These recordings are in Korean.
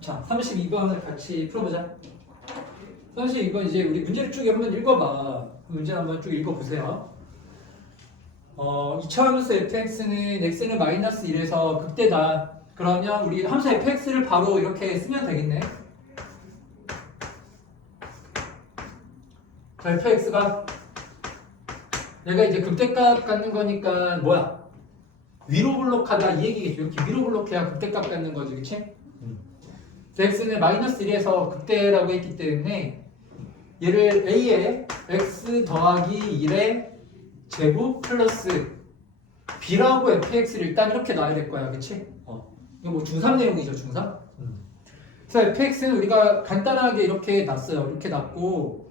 자, 32번을 같이 풀어보자. 32번 이제 우리 문제를 쭉 한번 읽어봐. 문제 한번 쭉 읽어보세요. 이차함수 fx는 x는 마이너스 1에서 극대다. 그러면 우리 함수 fx를 바로 이렇게 쓰면 되겠네. 자, fx가 내가 이제 극대값 갖는 거니까 뭐야? 위로 블록하다 이 얘기겠죠. 이렇게 위로 블록해야 극대값 갖는 거지, 그치? x는 마이너스 1에서 극대라고 했기 때문에 얘를 a에 x 더하기 1의 제곱 플러스 b라고 fx를 일단 이렇게 놔야 될 거야, 그치? 이거 뭐 중3 내용이죠, 중3? 그래서 fx는 우리가 간단하게 이렇게 놨어요. 이렇게 놨고,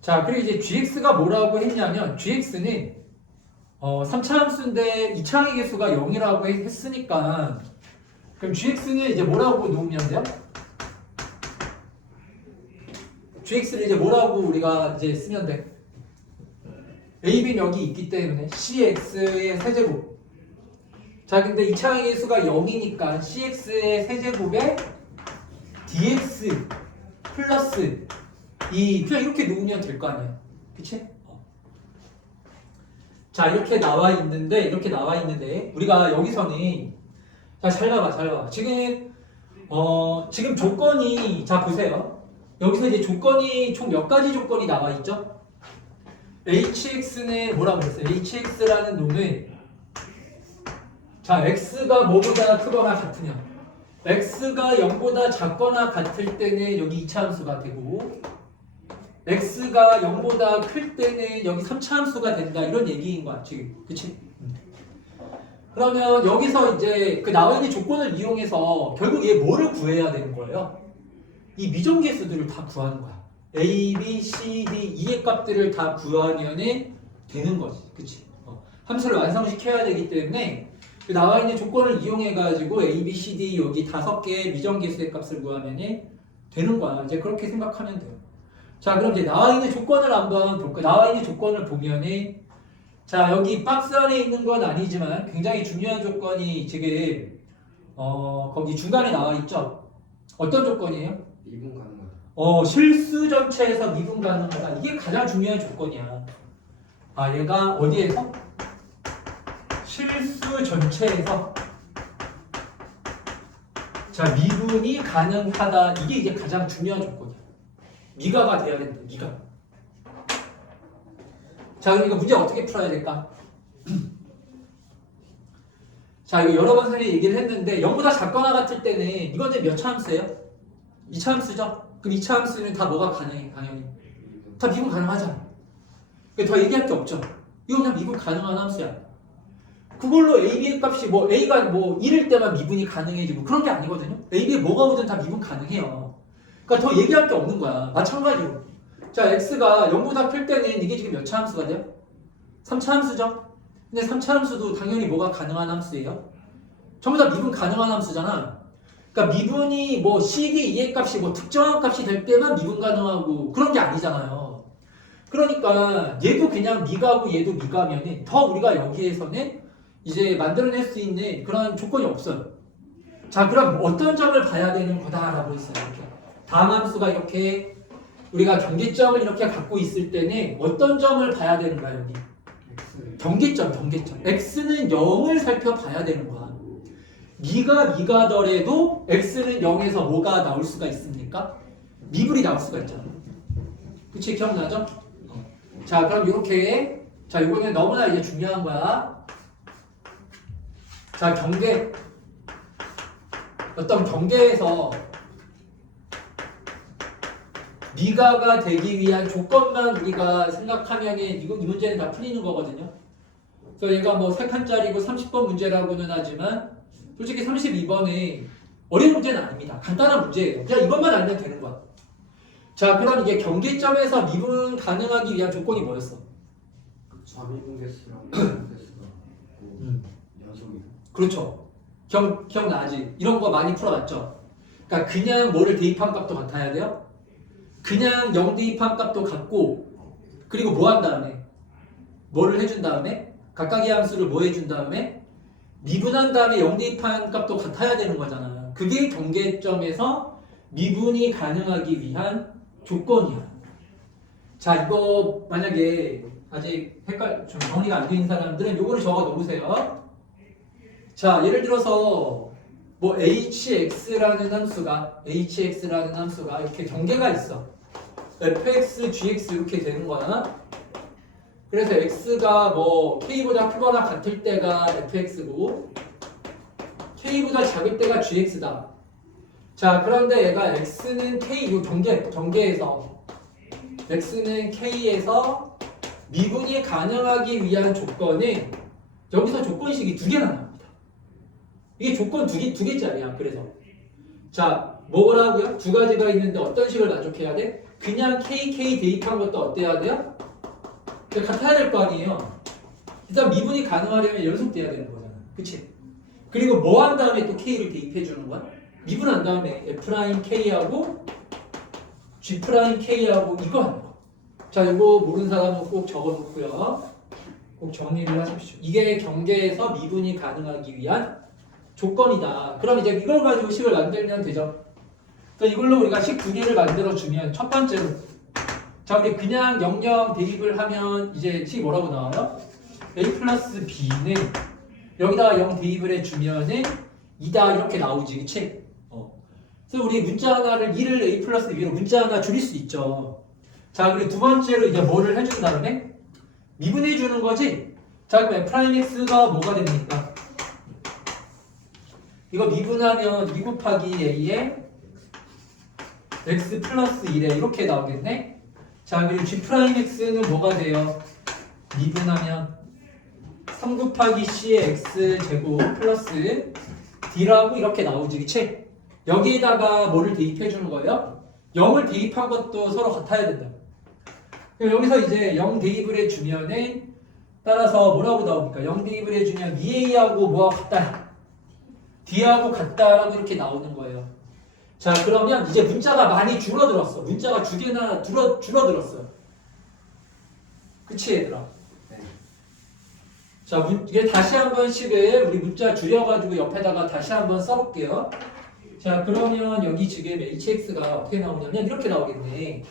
자, 그리고 이제 gx가 뭐라고 했냐면 gx는 3차 함수인데 2차항의 개수가 0이라고 했으니까 그럼 gx는 이제 뭐라고 놓으면 돼요? gx를 이제 뭐라고 우리가 이제 쓰면 돼? a, b는 여기 있기 때문에 cx의 세제곱. 자, 근데 2차항의 개수가 0이니까 cx의 세제곱에 dx 플러스 그냥 이렇게 놓으면 될 거 아니야, 그치? 자, 이렇게 나와 있는데 우리가 여기서는 자, 잘 봐봐. 지금 조건이, 자, 보세요. 여기서 이제 조건이 총 몇 가지 조건이 나와 있죠? hx는 뭐라고 그랬어요? hx라는 놈은 자, x가 뭐보다 크거나 같으냐? x가 0보다 작거나 같을 때는 여기 2차 함수가 되고 x가 0보다 클 때는 여기 3차 함수가 된다. 이런 얘기인 거야, 지금. 그치? 그러면 여기서 이제 그 나와 있는 조건을 이용해서 결국 얘 뭐를 구해야 되는 거예요? 이 미정계수들을 다 구하는 거야. a, b, c, d, 이의 값들을 다 구하면은 되는 거지. 그치? 함수를 완성시켜야 되기 때문에 그 나와 있는 조건을 이용해가지고 a, b, c, d 여기 5개의 미정계수의 값을 구하면은 되는 거야. 이제 그렇게 생각하면 돼요. 자, 그럼 이제 나와 있는 조건을 한번 볼까? 나와 있는 조건을 보면은 자, 여기 박스 안에 있는 건 아니지만 굉장히 중요한 조건이 지금 거기 중간에 나와 있죠. 어떤 조건이에요? 미분 가능하다. 실수 전체에서 미분 가능하다. 이게 가장 중요한 조건이야. 아, 얘가 어디에서? 실수 전체에서 자, 미분이 가능하다. 이게 이제 가장 중요한 조건이야. 미가가 돼야 된다. 미가. 자, 그러니까 문제 어떻게 풀어야 될까? 자, 이거 여러 번 선생님이 얘기를 했는데 0보다 작거나 같을 때는 이거는 몇 차 함수예요? 2차 함수죠? 그럼 2차 함수는 다 뭐가 가능해? 당연히 다 미분 가능하잖아. 더 얘기할 게 없죠. 이거 그냥 미분 가능한 함수야. 그걸로 a, b의 값이 뭐 a가 뭐 1일 때만 미분이 가능해지고 그런 게 아니거든요. a, b에 뭐가 오든 다 미분 가능해요. 그러니까 더 얘기할 게 없는 거야. 마찬가지로 자, x가 0보다 클 때는 이게 지금 몇 차 함수가 돼요? 3차 함수죠? 근데 3차 함수도 당연히 뭐가 가능한 함수예요? 전부 다 미분 가능한 함수잖아. 그러니까 미분이 뭐 CD, E의 값이 뭐 특정한 값이 될 때만 미분 가능하고 그런 게 아니잖아요. 그러니까 얘도 그냥 미가고 얘도 미가면은 더 우리가 여기에서는 이제 만들어낼 수 있는 그런 조건이 없어요. 자, 그럼 어떤 점을 봐야 되는 거다라고 했어요. 이렇게 다음 함수가 이렇게 우리가 경계점을 이렇게 갖고 있을 때는 어떤 점을 봐야 되는 거야, 여기? 경계점. x는 0을 살펴봐야 되는 거야. 미가더라도 x는 0에서 뭐가 나올 수가 있습니까? 미분이 나올 수가 있잖아. 그치? 기억나죠? 자, 그럼 이렇게 자, 이거는 너무나 이제 중요한 거야. 자, 어떤 경계에서 미가가 되기 위한 조건만 우리가 생각하면 이 문제는 다 풀리는 거거든요. 그래서 얘가 뭐 3칸짜리고 30번 문제라고는 하지만 솔직히 32번에 어려운 문제는 아닙니다. 간단한 문제예요. 그냥 이것만 알면 되는 거야. 자, 그럼 이게 경계점에서 미분 가능하기 위한 조건이 뭐였어? 좌미분 개수랑 미분 개수가 연속이요. 그렇죠. 기억나지? 이런 거 많이 풀어봤죠? 그러니까 그냥 뭐를 대입한 값도 같아야 돼요? 그냥 0 대입한 값도 같고 그리고 뭐 한 다음에? 뭐를 해준 다음에? 각각의 함수를 뭐 해준 다음에? 미분한 다음에 0 대입한 값도 같아야 되는 거잖아. 그게 경계점에서 미분이 가능하기 위한 조건이야. 자, 이거 만약에 아직 좀 정리가 안 된 사람들은 요거를 적어 놓으세요. 자, 예를 들어서 뭐 hx라는 함수가 이렇게 경계가 있어. fx, gx 이렇게 되는 거야. 그래서 x가 뭐 k보다 크거나 같을 때가 fx고 k보다 작을 때가 gx다. 자, 그런데 얘가 x는 k, 이 경계에서 x는 k에서 미분이 가능하기 위한 조건은 여기서 조건식이 두 개나 나옵니다. 이게 조건 두 개짜리야. 그래서 자, 뭐라고요? 두 가지가 있는데 어떤 식을 만족해야 돼? 그냥 KK 대입한 것도 어때야 돼요? 같아야 될 거 아니에요. 일단 미분이 가능하려면 연속돼야 되는 거잖아. 그치? 그리고 뭐 한 다음에 또 K를 대입해 주는 거야? 미분한 다음에 F'K하고 G'K하고 이거 하는 거. 자, 이거 모르는 사람은 꼭 적어 놓고요. 꼭 정리를 하십시오. 이게 경계에서 미분이 가능하기 위한 조건이다. 그럼 이제 이걸 가지고 식을 만들면 되죠. 그래서 이걸로 우리가 식 두 개를 만들어 주면 첫 번째로 자, 우리 그냥 00 대입을 하면 이제 식이 뭐라고 나와요? a 플러스 b는 여기다가 0 대입을 해주면은 2다 이렇게 나오지, 그치? 그래서 우리 문자 하나를 2를 a 플러스 b로 문자 하나 줄일 수 있죠. 자, 그리고 두 번째로 이제 뭐를 해준 다음에 미분해 주는 거지. 자, 그럼 f'x가 뭐가 됩니까? 이거 미분하면 2 곱하기 a에 x 플러스 1에 이렇게 나오겠네. 자, 그리고 g'x는 뭐가 돼요? 미분하면 3 곱하기 c의 x제곱 플러스 d라고 이렇게 나오지, 그치? 여기에다가 뭐를 대입해 주는 거예요? 0을 대입한 것도 서로 같아야 된다. 그럼 여기서 이제 0 대입을 해주면은 따라서 뭐라고 나옵니까? 0 대입을 해주면 2a하고 뭐하고 같다? d하고 같다라고 이렇게 나오는 거예요. 자, 그러면 이제 문자가 많이 줄어들었어. 문자가 두 개나 줄어들었어. 그치, 얘들아? 네. 자, 이게 다시 한번 식을 우리 문자 줄여가지고 옆에다가 다시 한번 써볼게요. 자, 그러면 여기 지금 hx가 어떻게 나오냐면 이렇게 나오겠네.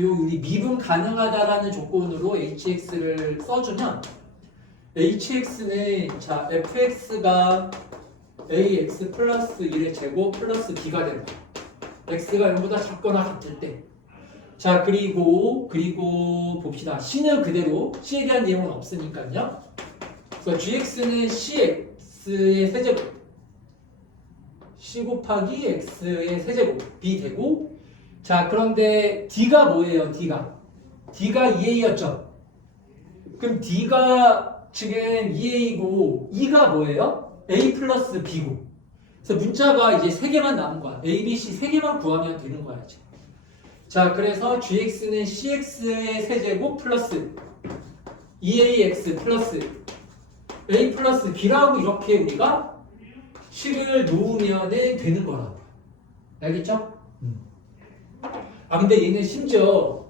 요 우리 미분 가능하다라는 조건으로 hx를 써주면 hx는 자 fx가 ax 플러스 1의 제곱 플러스 b가 된다. x가 0보다 작거나 같을 때. 자, 그리고 봅시다. c는 그대로 c에 대한 내용은 없으니까요. 그래서 gx는 cx의 세제곱 c 곱하기 x의 세제곱 b 되고, 자, 그런데 d가 뭐예요? d가 2a였죠. 그럼 d가 지금 2a고 2가 뭐예요? a 플러스 b고. 그래서 문자가 이제 3개만 남은 거야. a, b, c 3개만 구하면 되는 거야 이제. 자, 그래서 gx는 cx의 세제곱 플러스 2ax 플러스 a 플러스 b라고 이렇게 우리가 식을 놓으면 되는 거라고. 알겠죠? 아, 근데 얘는 심지어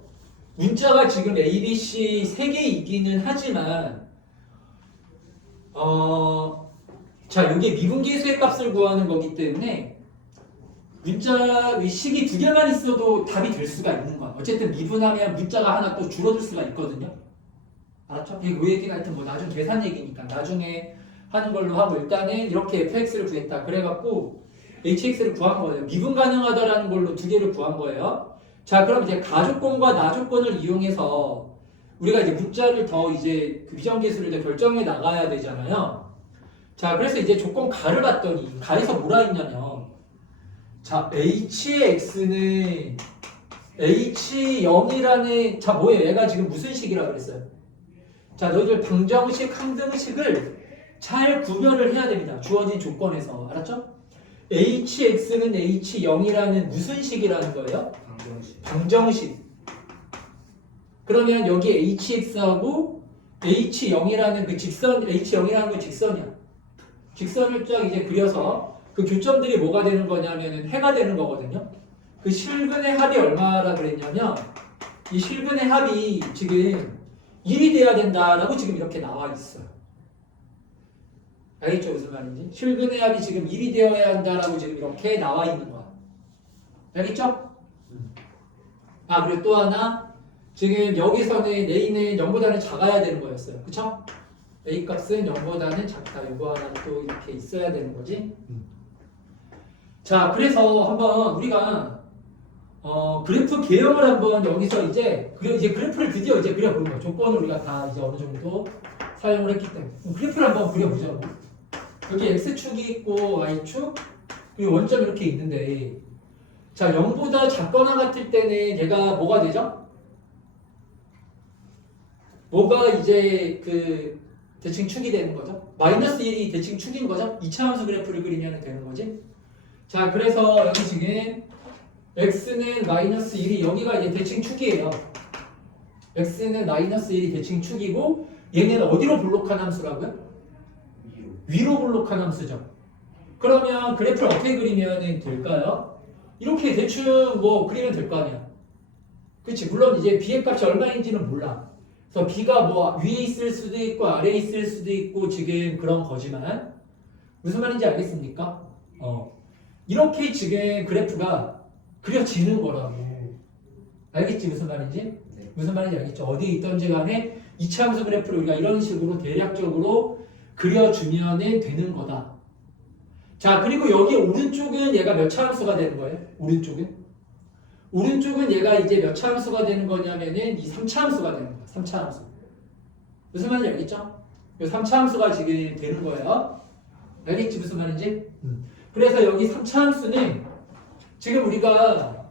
문자가 지금 a, b, c 3개이기는 하지만 자, 이게 미분계수의 값을 구하는 거기 때문에 문자 식이 두 개만 있어도 답이 될 수가 있는 거야. 어쨌든 미분하면 문자가 하나 또 줄어들 수가 있거든요. 알았죠? 이게 그 얘기는 하여튼 뭐 나중 계산 얘기니까 나중에 하는 걸로 하고, 일단은 이렇게 fx를 구했다. 그래갖고 hx를 구한 거예요. 미분 가능하다라는 걸로 두 개를 구한 거예요. 자, 그럼 이제 가조건과 나조건을 이용해서 우리가 이제 문자를 더 이제 그 비정계수를 이제 결정해 나가야 되잖아요. 자, 그래서 이제 조건 가를 봤더니 가에서 뭐라 했냐면, 자, h의 x는 h0이라는 자 뭐예요? 얘가 지금 무슨 식이라 그랬어요? 자, 너희들 방정식, 항등식을 잘 구별을 해야 됩니다. 주어진 조건에서. 알았죠? hx는 h0이라는 무슨 식이라는 거예요? 방정식. 그러면 여기 hx하고 h0이라는 그 직선, h0이라는 그 직선이야. 직선을 쫙 이제 그려서 그 교점들이 뭐가 되는 거냐면은 해가 되는 거거든요. 그 실근의 합이 얼마라 그랬냐면, 이 실근의 합이 지금 1이 돼야 된다라고 지금 이렇게 나와 있어요. 알겠죠? 무슨 말인지? 실근의 합이 지금 1이 되어야 한다라고 지금 이렇게 나와 있는 거야. 알겠죠? 아, 그리고 또 하나. 지금 여기서는 A는 0보다는 작아야 되는 거였어요. 그쵸? A 값은 0보다는 작다. 이거 하나 또 이렇게 있어야 되는 거지. 자, 그래서 한번 우리가 그래프 개형을 한번 여기서 이제 그래프를 드디어 이제 그려보는 거예요. 조건을 우리가 다 이제 어느 정도 사용을 했기 때문에 그래프를 한번 그려보자고. 여기 x축이 있고 y축 그리고 원점 이렇게 있는데 자 0보다 작거나 같을 때는 얘가 뭐가 되죠? 뭐가 이제 그 대칭 축이 되는 거죠? 마이너스 1이 대칭 축인 거죠? 2차 함수 그래프를 그리면 되는 거지. 자 그래서 여기 지금 x는 마이너스 1이 여기가 이제 대칭 축이에요. x는 마이너스 1이 대칭 축이고 얘는 어디로 블록한 함수라고요? 위로 블록한 함수죠. 그러면 그래프를 어떻게 그리면 될까요? 이렇게 대충 뭐 그리면 될 거 아니야. 그치? 물론 이제 b의 값이 얼마인지는 몰라. 그래서 b가 뭐 위에 있을 수도 있고 아래에 있을 수도 있고 지금 그런 거지만 무슨 말인지 알겠습니까? 이렇게 지금 그래프가 그려지는 거라고. 알겠지? 무슨 말인지? 네. 무슨 말인지 알겠죠? 어디에 있던지 간에 이차 함수 그래프를 우리가 이런 식으로 대략적으로 그려주면 되는 거다. 자, 그리고 여기 오른쪽은 얘가 몇 차 함수가 되는 거예요? 오른쪽은 얘가 이제 몇 차 함수가 되는 거냐면은 이 3차 함수가 되는 거야. 3차 함수. 무슨 말인지 알겠죠? 이 3차 함수가 지금 되는 거예요. 알겠지? 무슨 말인지? 그래서 여기 3차 함수는 지금 우리가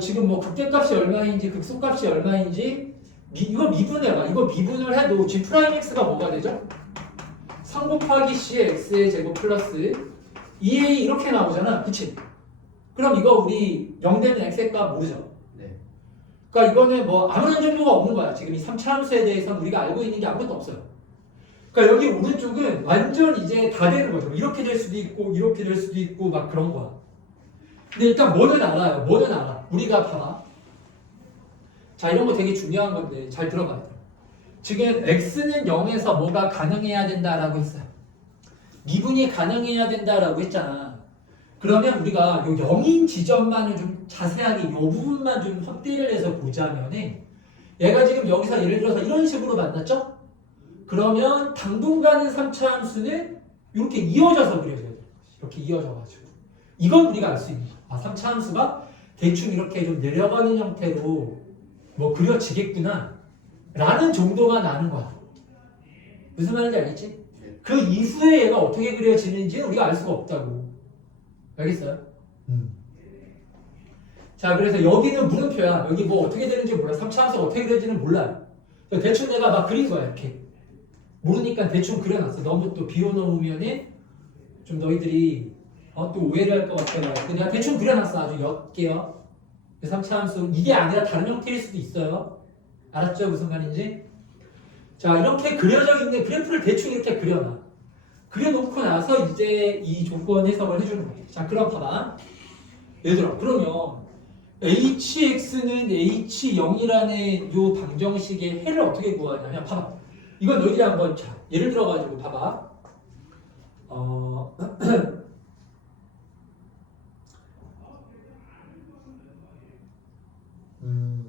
지금 극대값이 얼마인지 극소값이 얼마인지 이거 미분해봐. 이거 미분을 해도 G 프라임 X가 뭐가 되죠? 3 곱하기 C의 X의 제곱 플러스 2A 이렇게 나오잖아. 그치? 그럼 이거 우리 0 되는 X의 값 모르죠? 네. 그러니까 이거는 아무런 정보가 없는 거야. 지금 이 3차 함수에 대해서는 우리가 알고 있는 게 아무것도 없어요. 그러니까 여기 오른쪽은 완전 이제 다 되는 거죠. 이렇게 될 수도 있고 이렇게 될 수도 있고 막 그런 거야. 근데 일단 뭐는 알아요. 뭐는 알아. 우리가 봐봐. 자, 이런 거 되게 중요한 건데 잘 들어봐야 돼. 지금 x는 0에서 뭐가 가능해야 된다라고 했어요. 미분이 가능해야 된다라고 했잖아. 그러면 우리가 요 0인 지점만을 좀 자세하게 요 부분만 좀 확대를 해서 보자면은 얘가 지금 여기서 예를 들어서 이런 식으로 만났죠? 그러면 당분간은 3차 함수는 이렇게 이어져서 그려져야 돼. 이렇게 이어져가지고. 이건 우리가 알 수 있는 거야. 아, 3차 함수가 대충 이렇게 좀 내려가는 형태로 그려지겠구나 라는 정도가 나는 거야. 무슨 말인지 알겠지? 그 이후에 얘가 어떻게 그려지는지는 우리가 알 수가 없다고. 알겠어요? 자, 그래서 여기는 물음표야. 여기 어떻게 되는지 몰라. 3차 함수가 어떻게 그려지는지 몰라요. 대충 내가 막 그린 거야. 이렇게 모르니까 대충 그려놨어. 너무 또 비워놓으면은 좀 너희들이 또 오해를 할 것 같아요. 내가 대충 그려놨어. 아주 옅게요. 3차 함수 이게 아니라 다른 형태일 수도 있어요. 알았죠? 무슨 말인지? 자, 이렇게 그려져 있는 그래프를 대충 이렇게 그려놔. 그려놓고 나서 이제 이 조건 해석을 해주는 거예요. 자, 그럼 봐봐. 얘들아, 그러면 hx는 h0이라는 요 방정식의 해를 어떻게 구하냐면 봐봐. 이건 너희들이 한번 예를 들어가지고 봐봐.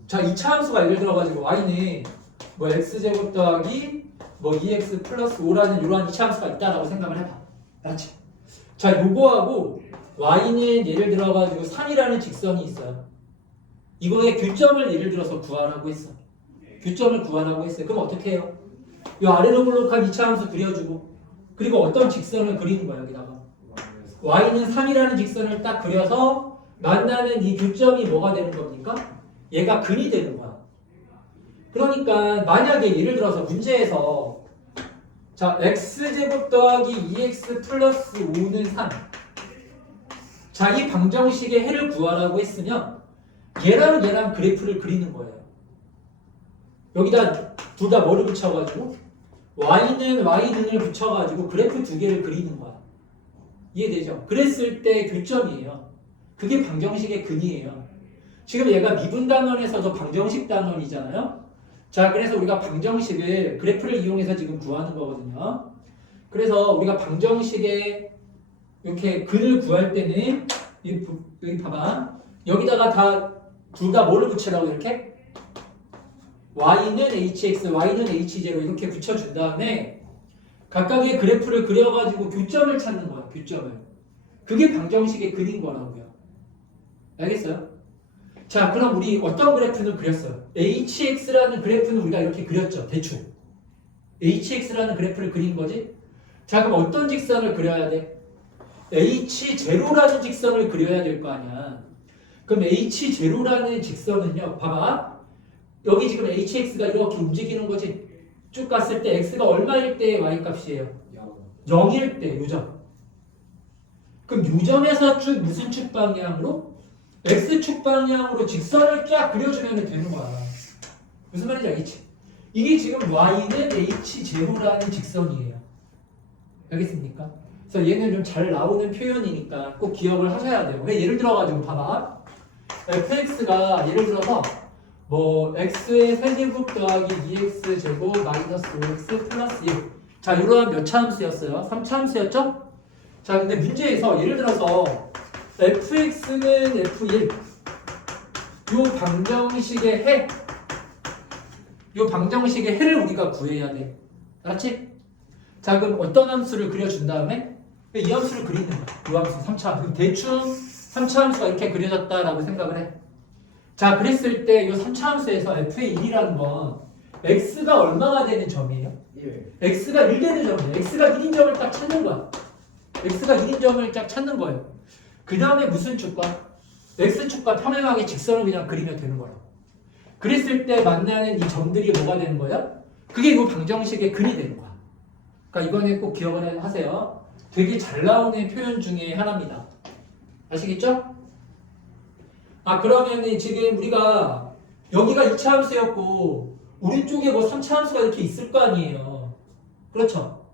자, 2차 함수가 예를 들어가지고 y는 x제곱 더하기 2x 플러스 5라는 이러한 2차 함수가 있다라고 생각을 해봐. 알았지? 자, 요거하고 y는 예를 들어가지고 3이라는 직선이 있어요. 이거의 교점을 예를 들어서 구하라고 했어. 교점을 구하라고 했어요. 그럼 어떻게 해요? 요 아래로 블록한 2차 함수 그려주고 그리고 어떤 직선을 그리는 거야 여기다가 y는 3이라는 직선을 딱 그려서 만나는 이 교점이 뭐가 되는 겁니까? 얘가 근이 되는 거야. 그러니까 만약에 예를 들어서 문제에서 자 x제곱 더하기 2x 플러스 5는 3 자, 이 방정식의 해를 구하라고 했으면 얘랑 그래프를 그리는 거예요. 여기다 둘 다 뭐를 붙여가지고 y는 y등을 붙여가지고 그래프 두 개를 그리는 거야. 이해되죠? 그랬을 때 교점이에요. 그게 방정식의 근이에요. 지금 얘가 미분 단원에서도 방정식 단원이잖아요. 자, 그래서 우리가 방정식을 그래프를 이용해서 지금 구하는 거거든요. 그래서 우리가 방정식에 이렇게 근을 구할 때는 여기 봐봐. 여기다가 다 둘 다 뭐를 붙이라고 이렇게? y는 hx, y는 h제로 이렇게 붙여준 다음에 각각의 그래프를 그려가지고 교점을 찾는 거야. 교점을. 그게 방정식의 근인 거라고요. 알겠어요? 자, 그럼 우리 어떤 그래프는 그렸어요? hx라는 그래프는 우리가 이렇게 그렸죠. 대충. hx라는 그래프를 그린 거지. 자, 그럼 어떤 직선을 그려야 돼? h0라는 직선을 그려야 될 거 아니야. 그럼 h0라는 직선은요. 봐봐. 여기 지금 hx가 이렇게 움직이는 거지. 쭉 갔을 때 x가 얼마일 때 y값이에요? 0일 때 요점. 그럼 요점에서 쭉 무슨 축 방향으로? x축 방향으로 직선을 쫙 그려주면 되는 거야. 무슨 말인지 알겠지? 이게 지금 y는 h0라는 직선이에요. 알겠습니까? 그래서 얘는 좀 잘 나오는 표현이니까 꼭 기억을 하셔야 돼요. 왜 예를 들어가지고 봐봐. fx가 예를 들어서 뭐 x의 세제곱 더하기 2x 제곱 마이너스 5x 플러스 1. 자, 이러한 몇 차 함수였어요? 3차 함수였죠? 자, 근데 문제에서 예를 들어서 fx는 f1 요 방정식의 해, 요 방정식의 해를 우리가 구해야 돼. 알았지? 자, 그럼 어떤 함수를 그려준 다음에 이 함수를 그리는 거야. 이 함수 3차. 그럼 대충 3차 함수가 이렇게 그려졌다라고 생각을 해. 자, 그랬을 때 이 3차 함수에서 f의 1이라는 건 x가 얼마가 되는 점이에요? 1. x가 1 되는 점이에요. x가 1인 점을 딱 찾는 거야. x가 1인 점을 딱 찾는 거예요. 그 다음에 무슨 축과? x축과 평행하게 직선을 그냥 그리면 되는 거라고. 그랬을 때 만나는 이 점들이 뭐가 되는 거야? 그게 이 방정식의 근이 되는 거야. 그러니까 이거는 꼭 기억을 하세요. 되게 잘 나오는 표현 중에 하나입니다. 아시겠죠? 아, 그러면 지금 우리가 여기가 2차 함수였고 오른쪽에 뭐 3차 함수가 이렇게 있을 거 아니에요. 그렇죠?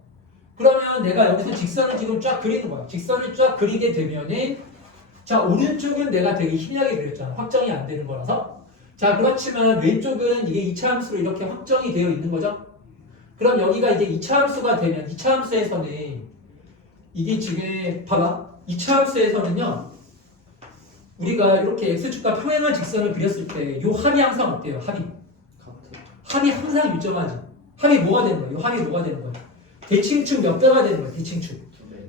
그러면 내가 여기서 직선을 지금 쫙 그리는 거야. 직선을 쫙 그리게 되면은 자, 오른쪽은 내가 되게 희미하게 그렸잖아. 확정이 안 되는 거라서. 자, 그렇지만 왼쪽은 이게 2차 함수로 이렇게 확정이 되어 있는 거죠. 그럼 여기가 이제 2차 함수가 되면 2차 함수에서는 이게 지금 봐봐. 2차 함수에서는요. 우리가 이렇게 x축과 평행한 직선을 그렸을 때 이 합이 항상 어때요? 합이 항상 일정하지. 합이 뭐가 되는 거야? 이 합이 뭐가 되는 거야? 대칭축 몇 배가 되는 거야? 대칭축.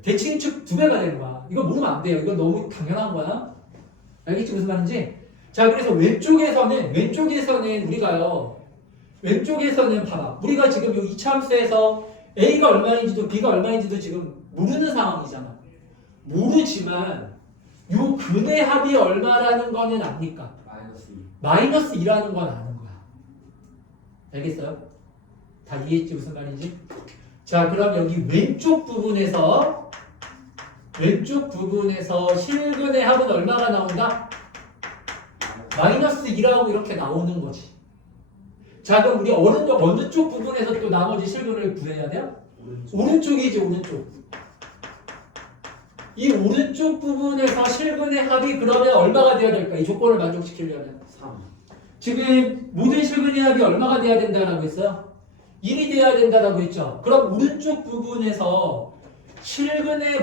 대칭축 2배가 되는 거야. 이거 모르면 안 돼요. 이거 너무 당연한 거야. 알겠지? 무슨 말인지? 자, 그래서 왼쪽에서는 우리가요. 왼쪽에서는 봐봐. 우리가 지금 이 2차 함수에서 a가 얼마인지도 b가 얼마인지도 지금 모르는 상황이잖아. 모르지만 요 근의 합이 얼마라는 거는 압니까? 마이너스 2라는 건 아는 거야. 알겠어요? 다 이해했지? 무슨 말인지? 자, 그럼 여기 왼쪽 부분에서 실근의 합은 얼마가 나온다? 마이너스 2라고 이렇게 나오는 거지. 자, 그럼 우리 어느 쪽 부분에서 또 나머지 실근을 구해야 돼요? 오른쪽이지, 오른쪽. 이 오른쪽 부분에서 실근의 합이 그러면 얼마가 돼야 될까? 이 조건을 만족시키려면 3. 지금 모든 실근의 합이 얼마가 돼야 된다라고 했어요? 1이 돼야 된다라고 했죠. 그럼 오른쪽 부분에서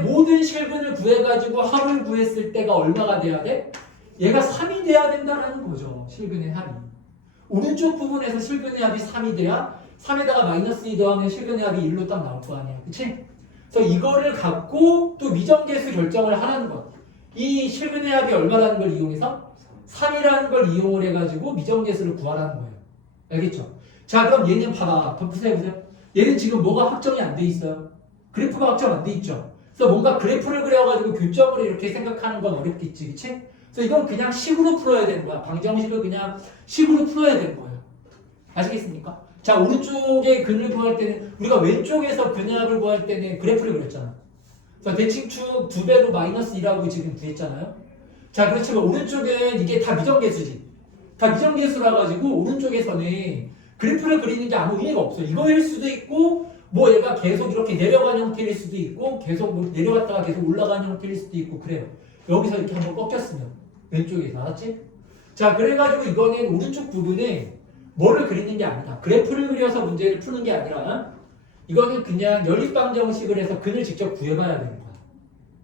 모든 실근을 구해가지고 합을 구했을 때가 얼마가 돼야 돼? 얘가 3이 돼야 된다라는 거죠. 실근의 합이. 오른쪽 부분에서 실근의 합이 3이 돼야 3에다가 마이너스 2 더하면 실근의 합이 1로 딱 나올 거 아니야. 그치? 그래서 이거를 갖고 또 미정계수 결정을 하라는 거야. 이 실근의 합이 얼마라는 걸 이용해서 3이라는 걸 이용을 해가지고 미정계수를 구하라는 거예요. 알겠죠? 자, 그럼 얘는 봐봐. 보세요. 얘는 지금 뭐가 확정이 안 돼 있어요? 그래프가 확정 안 돼 있죠? 그래서 뭔가 그래프를 그려가지고 교점을 이렇게 생각하는 건 어렵겠지. 그치? 그래서 이건 그냥 식으로 풀어야 되는 거야. 방정식을 그냥 식으로 풀어야 되는 거예요. 아시겠습니까? 자, 오른쪽에 근을 구할 때는 우리가 왼쪽에서 근의 합을 구할 때는 그래프를 그렸잖아. 그래서 대칭축 2배로 마이너스 2라고 지금 구했잖아요. 자, 그렇지만 오른쪽은 이게 다 미정계수지. 다 미정계수라 가지고 오른쪽에서는 그래프를 그리는 게 아무 의미가 없어요. 이거일 수도 있고 뭐 얘가 계속 이렇게 내려가는 형태일 수도 있고 계속 뭐 내려갔다가 계속 올라가는 형태일 수도 있고 그래요. 여기서 이렇게 한번 꺾였으면 왼쪽에서 알았지? 자, 그래가지고 이거는 오른쪽 부분에 뭐를 그리는 게 아니다. 그래프를 그려서 문제를 푸는 게 아니라 이거는 그냥 연립방정식을 해서 근을 직접 구해봐야 되는 거야.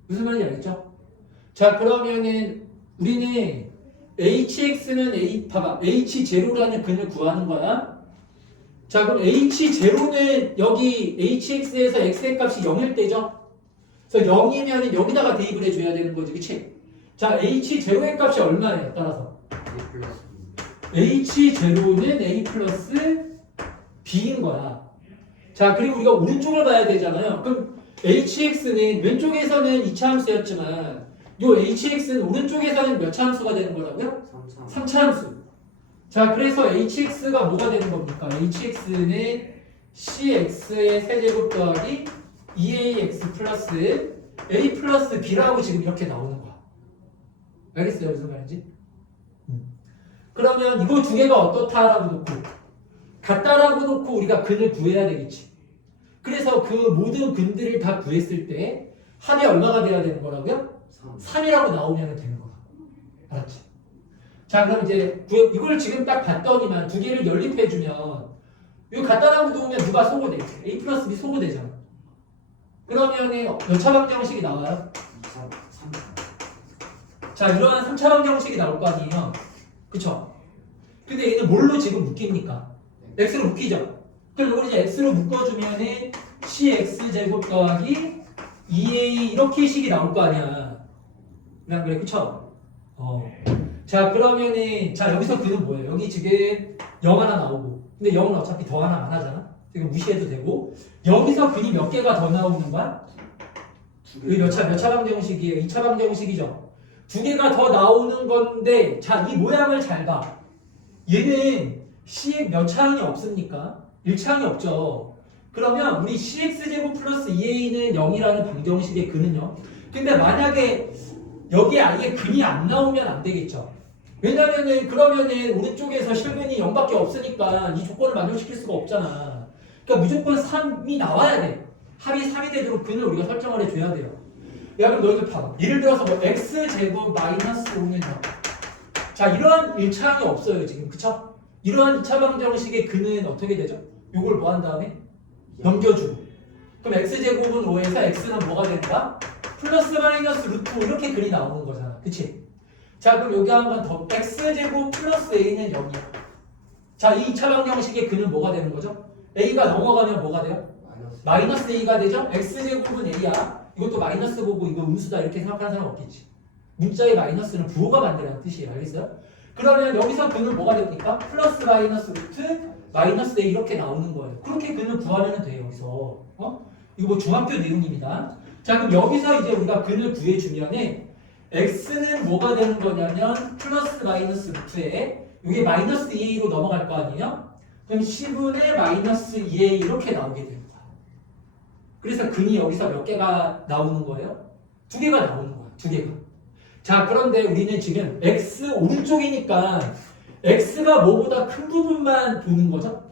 무슨 말인지 알겠죠? 자, 그러면은 우리는 hx는 봐봐. h0라는 근을 구하는 거야. 자, 그럼 h0는 여기 hx에서 x의 값이 0일 때죠? 그래서 0이면 여기다가 대입을 해줘야 되는 거지, 그치? 자, h0의 값이 얼마예요? 따라서 h0는 a 플러스 b인 거야. 자, 그리고 우리가 오른쪽을 봐야 되잖아요. 그럼 hx는 왼쪽에서는 2차 함수였지만 요 hx는 오른쪽에서는 몇 차 함수가 되는 거라고요? 3차 함수. 자, 그래서 hx가 뭐가 되는 겁니까? hx는 cx의 세제곱 더하기 2ax 플러스 a 플러스 b라고 지금 이렇게 나오는 거야. 알겠어요? 무슨 말인지? 그러면 이거 두 개가 어떻다라고 놓고 같다라고 놓고 우리가 근을 구해야 되겠지. 그래서 그 모든 근들을 다 구했을 때 합이 얼마가 돼야 되는 거라고요? 3이라고 나오면 되는 거야. 알았지? 자, 그럼 이제 이걸 지금 딱 봤더니만 두 개를 연립해주면 이거 같다라고 놓으면 누가 소거돼? a 플러스 b 소거되잖아. 그러면 몇 차 방정식이 나와요? 3차. 자, 이러한 3차 방정식이 나올 거 아니에요? 그쵸? 근데 얘는 뭘로 지금 묶입니까? x로 묶이죠? 그럼 이걸 이제 x로 묶어주면은 cx제곱 더하기 2a 이렇게 식이 나올 거 아니야. 그냥 그래, 그쵸? 자, 그러면은 자, 여기서 근은 뭐예요? 여기 지금 0 하나 나오고 근데 0은 어차피 더 하나 안 하잖아? 지금 무시해도 되고 여기서 근이 몇 개가 더 나오는 거야? 여기 몇 차 방정식이에요? 2차 방정식이죠? 두 개가 더 나오는 건데 자, 이 모양을 잘 봐. 얘는 cx 몇 차항이 없습니까? 1차항이 없죠. 그러면 우리 cx제곱 플러스 2a는 0이라는 방정식의 근은요. 근데 만약에 여기에 아예 근이 안 나오면 안 되겠죠. 왜냐면은 그러면은 오른쪽에서 실근이 0밖에 없으니까 이 조건을 만족시킬 수가 없잖아. 그러니까 무조건 3이 나와야 돼. 합이 3이 되도록 근을 우리가 설정을 해줘야 돼요. 야, 그럼 너희들 봐봐. 예를 들어서 뭐 x제곱 마이너스 5는 0. 자, 이러한 1차항이 없어요 지금. 그쵸? 이러한 2차 방정식의 근은 어떻게 되죠? 요걸 뭐 한 다음에? 넘겨주고. 그럼 x제곱은 5에서 x는 뭐가 된다? 플러스 마이너스 루트 5 이렇게 근이 나오는 거잖아. 그치? 자, 그럼 여기 한 번 더. x제곱 플러스 a는 0이야. 자, 이 2차 방정식의 근은 뭐가 되는 거죠? a가 넘어가면 뭐가 돼요? 마이너스 a가 되죠? x제곱은 a야. 이것도 마이너스 보고 이거 음수다 이렇게 생각하는 사람 없겠지. 문자의 마이너스는 부호가 만들라는 뜻이에요. 알겠어요? 그러면 여기서 근은 뭐가 됩니까? 플러스 마이너스 루트 마이너스 a 이렇게 나오는 거예요. 그렇게 근을 구하면 돼요. 여기서. 이거 뭐 중학교 내용입니다. 자, 그럼 여기서 이제 우리가 근을 구해주면은 x는 뭐가 되는 거냐면 플러스 마이너스 루트에 이게 마이너스 2a로 넘어갈 거 아니에요? 그럼 10분의 마이너스 2a 이렇게 나오게 됩니다. 그래서 근이 여기서 몇 개가 나오는 거예요? 두 개가 나오는 거예요. 두 개가. 자, 그런데 우리는 지금 x 오른쪽이니까 x가 뭐보다 큰 부분만 보는 거죠?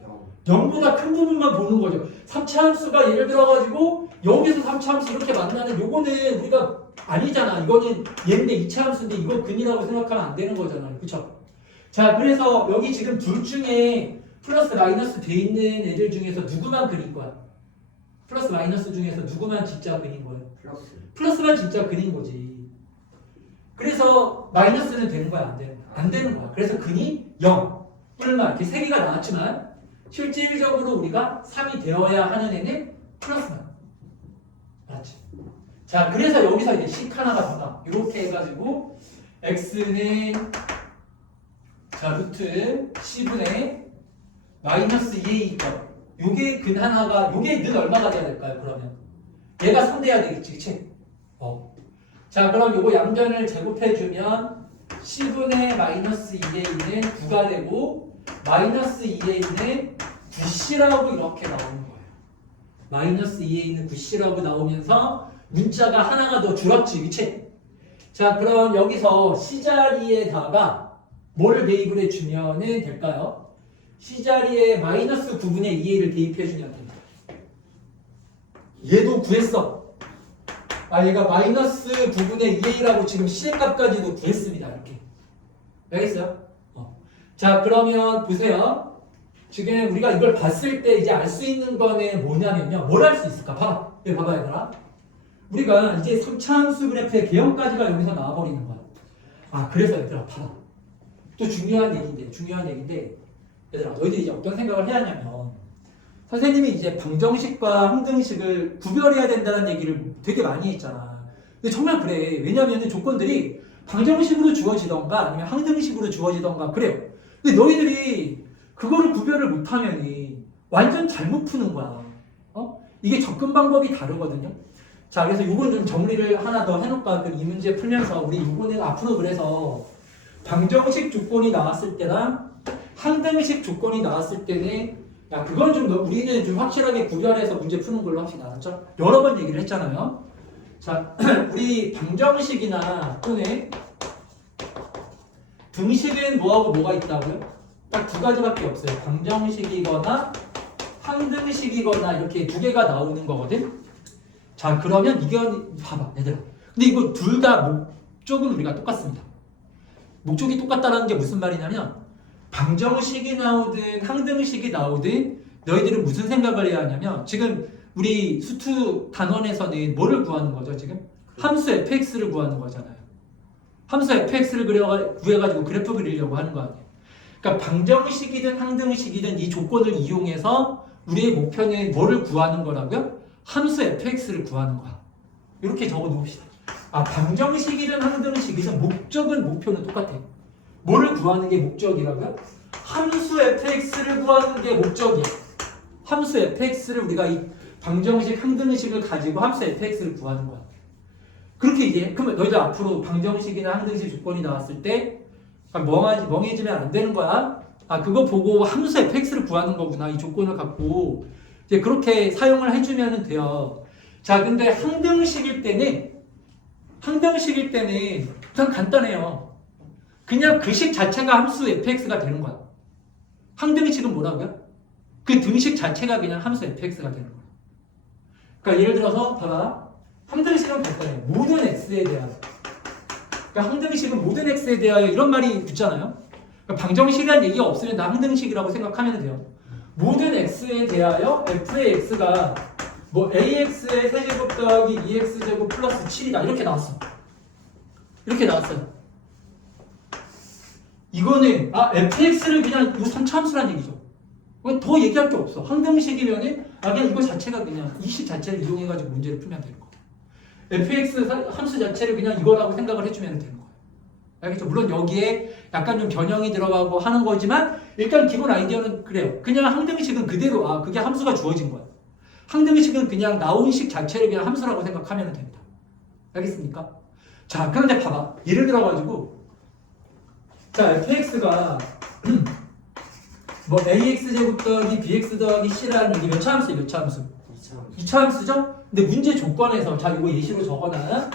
0보다 큰 부분만 보는 거죠. 3차 함수가 예를 들어가지고 여기서 3차 함수 이렇게 만나는 요거는 우리가 아니잖아. 이거는 얘인데 2차 함수인데 이거 근이라고 생각하면 안 되는 거잖아요. 그쵸? 자, 그래서 여기 지금 둘 중에 플러스 마이너스 돼 있는 애들 중에서 누구만 그린 거야? 플러스 마이너스 중에서 누구만 진짜 근인 거예요? 플러스만 진짜 근인 거지. 그래서 마이너스는 되는 거야? 안 되는 거야? 안 되는 거야. 그래서 근이 0, 1만 이렇게 세 개가 나왔지만 실질적으로 우리가 3이 되어야 하는 애는 플러스만. 알았지? 자, 그래서 여기서 이제 식 하나가 더 나와. 이렇게 해가지고 x는 자 루트 10분의 마이너스 2a 점. 요게 근 하나가 요게 는 얼마가 돼야 될까요? 그러면 얘가 3 돼야 되겠지, 그치? 자, 그럼 요거 양변을 제곱해주면 10분의 마이너스 2a는 9가 되고 마이너스 2a는 9c라고 이렇게 나오는 거예요. 마이너스 2a는 9c라고 나오면서 문자가 하나가 더 줄었지, 그치? 자, 그럼 여기서 C자리에다가 뭐를 대입을 해주면 될까요? C자리에 마이너스 9분의 2a를 대입해주면 됩니다. 얘도 구했어. 얘가 마이너스 9분의 2a라고 지금 C의 값까지도 구했습니다. 이렇게. 알겠어요? 자, 그러면 보세요. 지금 우리가 이걸 봤을 때 이제 알 수 있는 거는 뭐냐면요. 뭘 할 수 있을까? 봐봐. 여기 봐봐 얘들아. 우리가 이제 3차 함수 그래프의 개형까지가 여기서 나와버리는 거야. 아 그래서 얘들아 봐봐. 또 중요한 얘기인데 얘들아 너희들이 이제 어떤 생각을 해야 하냐면 선생님이 이제 방정식과 항등식을 구별해야 된다는 얘기를 되게 많이 했잖아. 근데 정말 그래. 왜냐하면 조건들이 방정식으로 주어지던가 아니면 항등식으로 주어지던가 그래요. 근데 너희들이 그거를 구별을 못하면 완전 잘못 푸는 거야. 이게 접근 방법이 다르거든요. 자, 그래서 이건 좀 정리를 하나 더 해놓을까? 이 문제 풀면서 우리 이거는 앞으로 그래서 방정식 조건이 나왔을 때랑 항등식 조건이 나왔을 때는 야, 그건 좀 우리는 좀 확실하게 구별해서 문제 푸는 걸로 합시다. 알았죠? 여러 번 얘기를 했잖아요. 자, 우리 방정식이나 또는 등식은 뭐하고 뭐가 있다고요? 딱 두 가지밖에 없어요. 방정식이거나 항등식이거나 이렇게 두 개가 나오는 거거든. 자, 그러면 이게 봐봐, 얘들아. 근데 이거 둘 다 목적은 우리가 똑같습니다. 목적이 똑같다는 게 무슨 말이냐면 방정식이 나오든 항등식이 나오든 너희들은 무슨 생각을 해야 하냐면 지금 우리 수투 단원에서는 뭐를 구하는 거죠, 지금? 함수 fx를 구하는 거잖아요. 함수 fx를 구해가지고 그래프 그리려고 하는 거 아니에요. 그러니까 방정식이든 항등식이든 이 조건을 이용해서 우리의 목표는 뭐를 구하는 거라고요? 함수 fx를 구하는 거야. 이렇게 적어 놓읍시다. 아, 방정식이든 항등식이든 목표는 똑같아요. 뭐를 구하는 게 목적이라고요? 함수 fx를 구하는 게 목적이야. 함수 fx를 우리가 이 방정식, 항등식을 가지고 함수 fx를 구하는 거야. 그렇게 이제 그러면 너희들 앞으로 방정식이나 항등식 조건이 나왔을 때 멍해지면 안 되는 거야. 아, 그거 보고 함수 fx를 구하는 거구나. 이 조건을 갖고 이제 그렇게 사용을 해주면 돼요. 자, 근데 항등식일 때는 그냥 간단해요. 그냥 그 식 자체가 함수 fx가 되는 거야. 항등식은 뭐라고요? 그 등식 자체가 그냥 함수 fx가 되는 거야. 그러니까 예를 들어서 봐봐. 항등식은 간단해요. 모든 x에 대하여. 그러니까 항등식은 모든 x에 대하여 이런 말이 붙잖아요. 그러니까 방정식이라는 얘기가 없으면 나 항등식이라고 생각하면 돼요. 모든 x에 대하여 f의 x가 뭐 ax의 세제곱 더하기 2x제곱 플러스 7이다. 이렇게 나왔어. 이렇게 나왔어요. 이거는 fx를 그냥 이 선차함수란 얘기죠. 더 얘기할 게 없어. 항등식이면은 그냥 이거 자체가 그냥 이 식 자체를 이용해가지고 문제를 풀면 되는 거야. fx 함수 자체를 그냥 이거라고 생각을 해주면 되는 거예요. 알겠죠? 물론 여기에 약간 좀 변형이 들어가고 하는 거지만 일단 기본 아이디어는 그래요. 그냥 항등식은 그대로 그게 함수가 주어진 거야. 항등식은 그냥 나온 식 자체를 그냥 함수라고 생각하면 됩니다. 알겠습니까? 자, 그런데 봐봐. 예를 들어가지고 자, fx가 뭐 ax제곱 더하기 bx 더하기 c라는 이게 몇 차 함수예요? 몇 차 함수? 2차 함수죠? 근데 문제 조건에서 자, 이거 예시로 적어놔.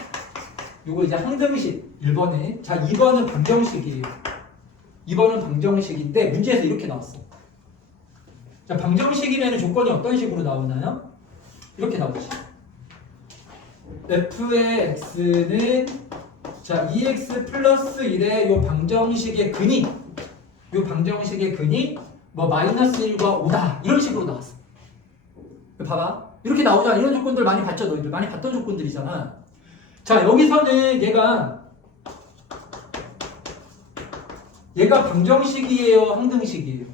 이거 이제 항등식 1번에 자, 2번은 방정식이에요. 2번은 방정식인데 문제에서 이렇게 나왔어. 자, 방정식이면 조건이 어떤 식으로 나오나요? 이렇게 나오지. f의 x는 자, 2x 플러스 1의 요 방정식의 근이 뭐 마이너스 1과 5다 이런 식으로 나왔어. 봐봐. 이렇게 나오잖아. 이런 조건들 많이 봤죠? 너희들 많이 봤던 조건들이잖아. 자, 여기서는 얘가 방정식이에요? 항등식이에요?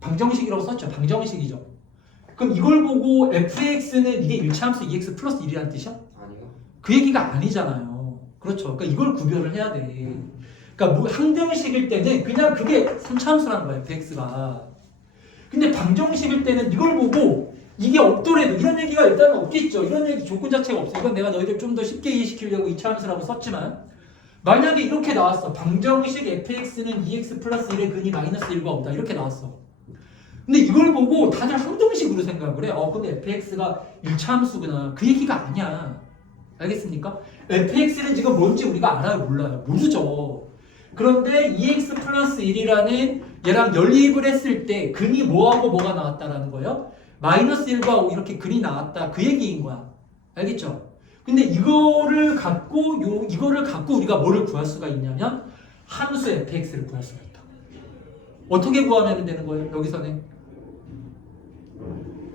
방정식이라고 썼죠. 방정식이죠. 그럼 이걸 보고 fx는 이게 1차함수 2x 플러스 1이라는 뜻이야? 아니요. 그 얘기가 아니잖아요. 그렇죠. 그러니까 이걸 구별을 해야 돼. 그러니까 뭐 항등식일 때는 그냥 그게 3차함수라는 거예요. fx가. 근데 방정식일 때는 이걸 보고 이게 없더라도 이런 얘기가 일단은 없겠죠. 이런 얘기 조건 자체가 없어. 이건 내가 너희들 좀 더 쉽게 이해시키려고 2차함수라고 썼지만 만약에 이렇게 나왔어. 방정식 fx는 2x 플러스 1의 근이 마이너스 1과 5다. 이렇게 나왔어. 근데 이걸 보고 다들 항등식으로 생각을 해. 근데 fx가 1차함수구나. 그 얘기가 아니야. 알겠습니까? fx는 지금 뭔지 우리가 알아요? 몰라요? 모르죠. 그런데 2x 플러스 1이라는 얘랑 연립을 했을 때 근이 뭐하고 뭐가 나왔다라는 거예요? 마이너스 1과 5 이렇게 근이 나왔다. 그 얘기인 거야. 알겠죠? 근데 이거를 갖고 우리가 뭐를 구할 수가 있냐면 함수 fx를 구할 수가 있다. 어떻게 구하면 되는 거예요? 여기서는.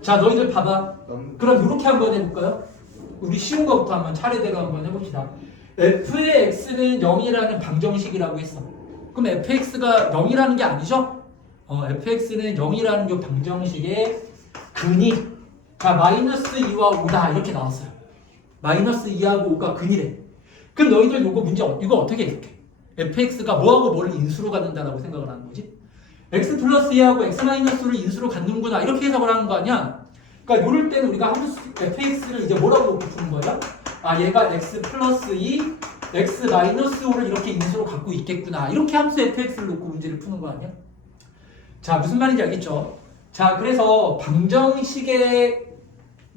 자, 너희들 봐봐. 그럼 이렇게 한번 해볼까요? 우리 쉬운 거부터 한번 차례대로 한번 해봅시다. f의 x는 0이라는 방정식이라고 했어. 그럼 fx가 0이라는 게 아니죠? fx는 0이라는 요 방정식의 근이 자 마이너스 2와 5다 이렇게 나왔어요. 마이너스 2하고 5가 근이래. 그럼 너희들 요거 문제 이거 어떻게 해석해? fx가 뭐하고 뭐를 인수로 갖는다라고 생각을 하는 거지? x 플러스 2하고 x 마이너스를 인수로 갖는구나 이렇게 해석을 하는 거 아니야? 그러니까 요럴 때는 우리가 fx를 이제 뭐라고 푸는 거야? 아 얘가 x 플러스 2, x 마이너스 5를 이렇게 인수로 갖고 있겠구나 이렇게 함수 fx를 놓고 문제를 푸는 거 아니야? 자 무슨 말인지 알겠죠? 자 그래서 방정식이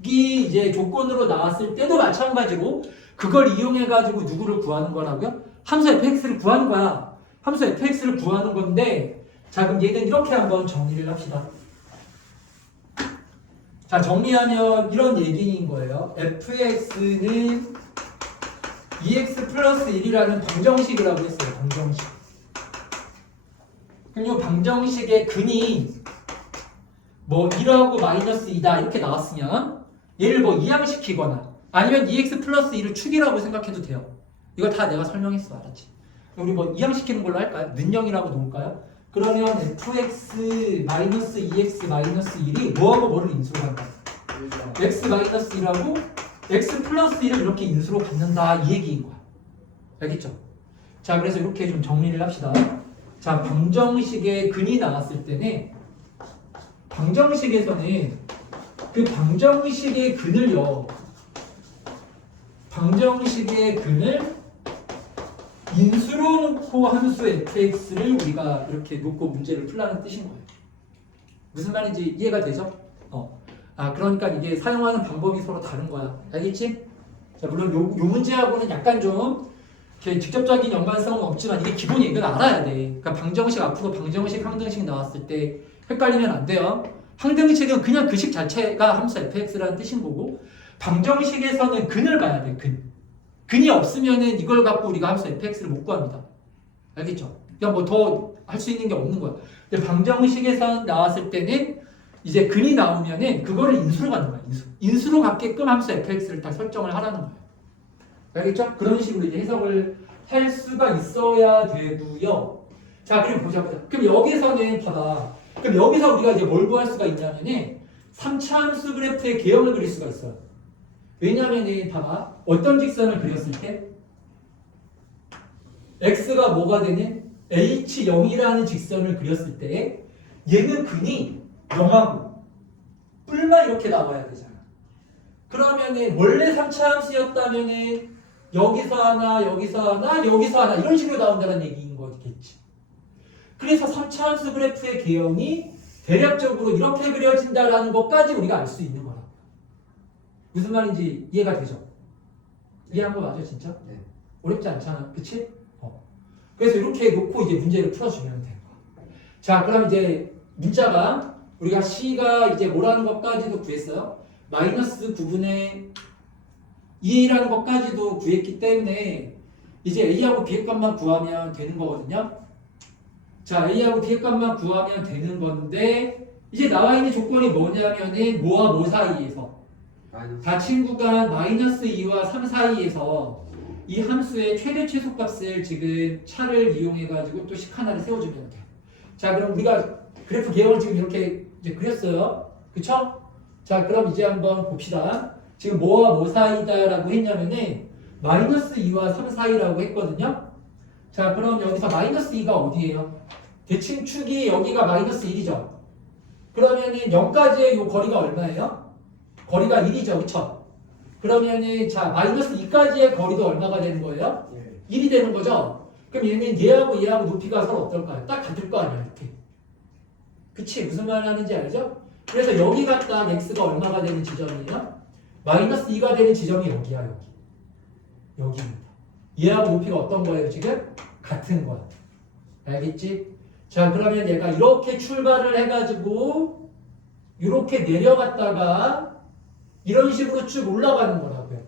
이제 조건으로 나왔을 때도 마찬가지로 그걸 이용해 가지고 누구를 구하는 거라고요? 함수 fx를 구하는 거야. 함수 fx를 구하는 건데 자 그럼 얘는 이렇게 한번 정리를 합시다. 자 정리하면 이런 얘기인 거예요. fx는 2x 플러스 1이라는 방정식이라고 했어요. 방정식. 그럼 이 방정식의 근이 뭐 1하고 마이너스 2다 이렇게 나왔으면 얘를 뭐 이항시키거나 아니면 2x 플러스 1을 축이라고 생각해도 돼요. 이거 다 내가 설명했어. 알았지? 우리 뭐 이항시키는 걸로 할까요? 는영이라고 놓을까요? 그러면 fx 마이너스 2x 마이너스 1이 뭐하고 뭐를 인수로 간다? x 마이너스 1하고 x 플러스 1을 이렇게 인수로 갖는다 이 얘기인 거야. 알겠죠? 자 그래서 이렇게 좀 정리를 합시다. 자 방정식의 근이 나왔을 때는 방정식에서는 그 방정식의 근을요. 방정식의 근을 인수로 놓고 함수 fx를 우리가 이렇게 놓고 문제를 풀라는 뜻인 거예요. 무슨 말인지 이해가 되죠? 그러니까 이게 사용하는 방법이 서로 다른 거야. 알겠지? 자, 물론 요 문제하고는 약간 좀 이렇게 직접적인 연관성은 없지만 이게 기본이 이건 알아야 돼. 그러니까 방정식 앞으로 방정식, 항등식 나왔을 때 헷갈리면 안 돼요. 항등식은 그냥 그 식 자체가 함수 fx라는 뜻인 거고 방정식에서는 근을 가야 돼. 근이 없으면은 이걸 갖고 우리가 함수 fx를 못 구합니다. 알겠죠? 그러니까 뭐 더 할 수 있는 게 없는 거야. 근데 방정식에서 나왔을 때는 이제 근이 나오면은 그거를 인수로 갖는 거야. 인수로 갖게끔 함수 fx를 다 설정을 하라는 거야. 알겠죠? 그런 식으로 이제 해석을 할 수가 있어야 되고요. 자, 그리고 보자. 그럼 여기서는 봐봐. 그럼 여기서 우리가 이제 뭘 구할 수가 있냐면은 3차 함수 그래프의 개형을 그릴 수가 있어요. 왜냐면은 봐봐. 어떤 직선을 그렸을 때 x가 뭐가 되는 h0이라는 직선을 그렸을 때 얘는 근이 0하고 뿔만 이렇게 나와야 되잖아. 그러면은 원래 3차 함수였다면은 여기서 하나, 여기서 하나, 여기서 하나 이런 식으로 나온다는 얘기인 거겠지. 그래서 3차 함수 그래프의 개형이 대략적으로 이렇게 그려진다라는 것까지 우리가 알 수 있는 거라. 무슨 말인지 이해가 되죠? 이해한 거 맞아 진짜? 네. 어렵지 않잖아, 그치? 그래서 이렇게 놓고 이제 문제를 풀어주면 돼. 자, 그럼 이제 문자가 우리가 C가 이제 뭐라는 것까지도 구했어요. 마이너스 9분의 2라는 것까지도 구했기 때문에 이제 A하고 B의 값만 구하면 되는 거거든요. 자, A하고 B의 값만 구하면 되는 건데 이제 나와 있는 조건이 뭐냐면은 뭐와 뭐 사이에서 다 친구가 마이너스 2와 3 사이에서 이 함수의 최대 최소값을 지금 차를 이용해가지고 또 식 하나를 세워주면 돼. 자, 그럼 우리가 그래프 개형을 지금 이렇게 이제 그렸어요. 그쵸? 자, 그럼 이제 한번 봅시다. 지금 뭐와 뭐 사이다라고 했냐면은 마이너스 2와 3 사이라고 했거든요. 자, 그럼 여기서 마이너스 2가 어디예요? 대칭축이 여기가 마이너스 1이죠. 그러면은 0까지의 이 거리가 얼마예요? 거리가 1이죠. 그쵸? 그러면은 자 마이너스 2까지의 거리도 얼마가 되는 거예요? 1이 되는 거죠? 그럼 얘는 얘하고 얘하고 높이가 서로 어떨까요? 딱 같을 거 아니야 이렇게. 그치? 무슨 말 하는지 알죠? 그래서 여기가 딱 x가 얼마가 되는 지점이에요? 마이너스 2가 되는 지점이 여기야 여기. 여기입니다. 얘하고 높이가 어떤 거예요 지금? 같은 거야. 알겠지? 자 그러면 얘가 이렇게 출발을 해가지고 이렇게 내려갔다가 이런 식으로 쭉 올라가는 거라고요.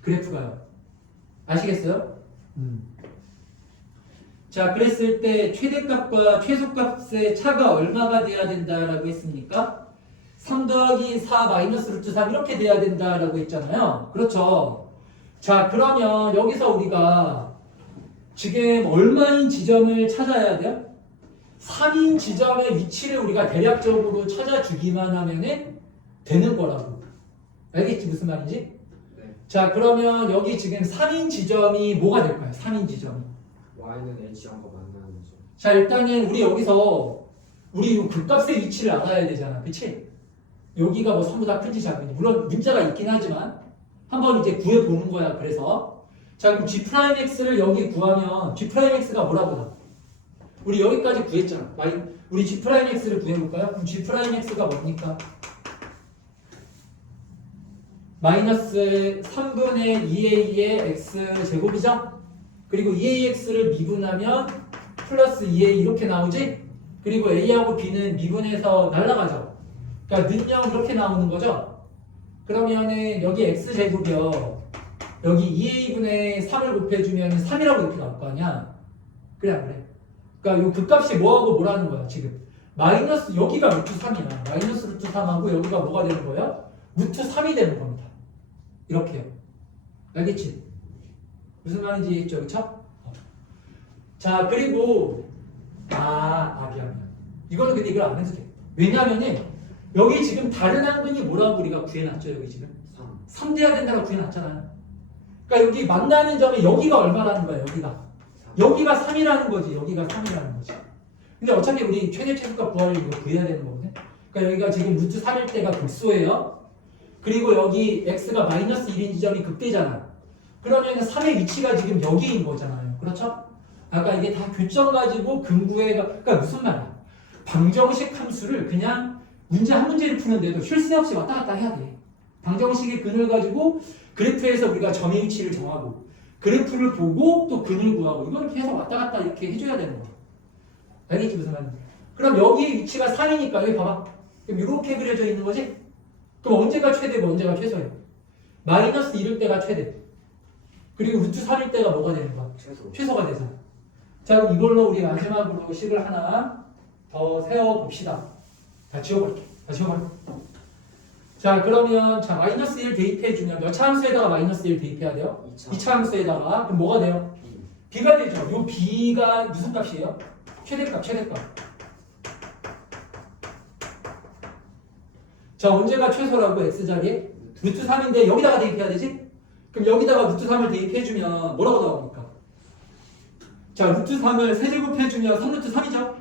그래프가요. 아시겠어요? 자, 그랬을 때 최대값과 최소값의 차가 얼마가 돼야 된다라고 했습니까? 3 더하기 4 마이너스 루트 3 이렇게 돼야 된다라고 했잖아요. 그렇죠. 자, 그러면 여기서 우리가 지금 얼마인 지점을 찾아야 돼요? 3인 지점의 위치를 우리가 대략적으로 찾아주기만 하면 되는 거라고. 알겠지? 무슨 말인지? 네. 자, 그러면 여기 지금 3인 지점이 뭐가 될까요? 3인 지점이. Y는 H형과 만나는 거죠. 자, 일단은 우리 여기서 우리 요 극값의 위치를 알아야 되잖아. 그치? 여기가 뭐 3보다 큰지 작은지. 물론 문자가 있긴 하지만 한번 이제 구해보는 거야. 그래서 자, 그럼 G'X를 여기 구하면 G'X가 뭐라고 나와? 우리 여기까지 구했잖아. 우리 G'X를 구해볼까요? 그럼 G'X가 뭡니까? 마이너스 3분의 2a의 x제곱이죠? 그리고 2ax를 미분하면 플러스 2a 이렇게 나오지? 그리고 a하고 b는 미분해서 날아가죠? 그러니까 는영 이렇게 나오는 거죠? 그러면은 여기 x제곱이요. 여기 2a분의 3을 곱해주면 3이라고 이렇게 나올 거 아니야? 그래 안 그래? 그러니까 이 극값이 뭐하고 뭐라는 거야 지금? 마이너스 여기가 루트 3이야. 마이너스 루트 3하고 여기가 뭐가 되는 거야? 루트 3이 되는 겁니다. 이렇게요. 알겠지? 무슨 말인지 이해했죠? 그쵸? 자, 그리고 미안. 이거는 근데 이걸 안 해도 돼. 왜냐면은 여기 지금 다른 한근이 뭐라고 우리가 구해놨죠? 여기 지금 3 돼야 된다고 구해놨잖아요. 그러니까 여기 만나는 점에 여기가 얼마라는 거야? 여기가 3이라는 거지. 여기가 3이라는 거지. 근데 어차피 우리 최대 최소값 구하려고 이거 구해야 되는 거거든. 그러니까 여기가 지금 루트 3일 때가 극소예요. 그리고 여기 x가 마이너스 1인 지점이 극대잖아. 그러면 3의 위치가 지금 여기인 거잖아요. 그렇죠? 아까 이게 다 교점 가지고 근구해가 그러니까 무슨 말이야? 방정식 함수를 그냥 문제 한 문제를 푸는데도 쉴 새 없이 왔다 갔다 해야 돼. 방정식의 근을 가지고 그래프에서 우리가 점의 위치를 정하고 그래프를 보고 또 근을 구하고 이걸 계속 왔다 갔다 이렇게 해줘야 되는 거야. 알겠지? 무슨 말인지? 그럼 여기의 위치가 3이니까 여기 봐봐. 그럼 이렇게 그려져 있는 거지? 그럼 언제가 최대고 언제가 최소예요? 마이너스 1일 때가 최대. 그리고 루트 3일 때가 뭐가 되는 거야? 최소가 되잖아. 자, 그럼 이걸로 우리 마지막으로 식을 하나 더 세워봅시다. 다 지워볼게. 자, 그러면 자 마이너스 1 대입해주면 몇 차 함수에다가 마이너스 1 대입해야 돼요? 2차 함수에다가. 그럼 뭐가 돼요? b가 되죠. 요 b가 무슨 값이에요? 최대값. 자, 언제가 최소라고 x자리에? 루트 3인데 여기다가 대입해야 되지? 그럼 여기다가 루트 3을 대입해주면 뭐라고 나옵니까? 자, 루트 3을 세제곱해주면 3루트 3이죠?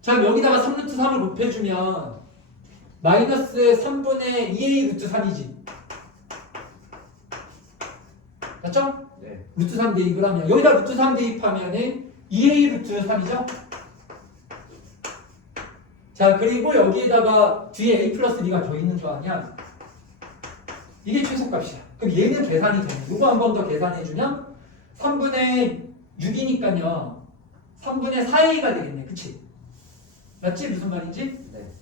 자, 그럼 여기다가 3루트 3을 곱해주면 마이너스 3분의 2a 루트 3이지. 맞죠? 네. 루트 3 대입을 하면 여기다 루트 3 대입하면은 2a 루트 3이죠? 자, 그리고 여기에다가 뒤에 a 플러스 b가 더 있는 거 아니야? 이게 최소값이야. 그럼 얘는 계산이 되네. 이거 한 번 더 계산해주면 3분의 6이니까요. 3분의 4a가 되겠네. 그치? 맞지? 무슨 말인지? 네.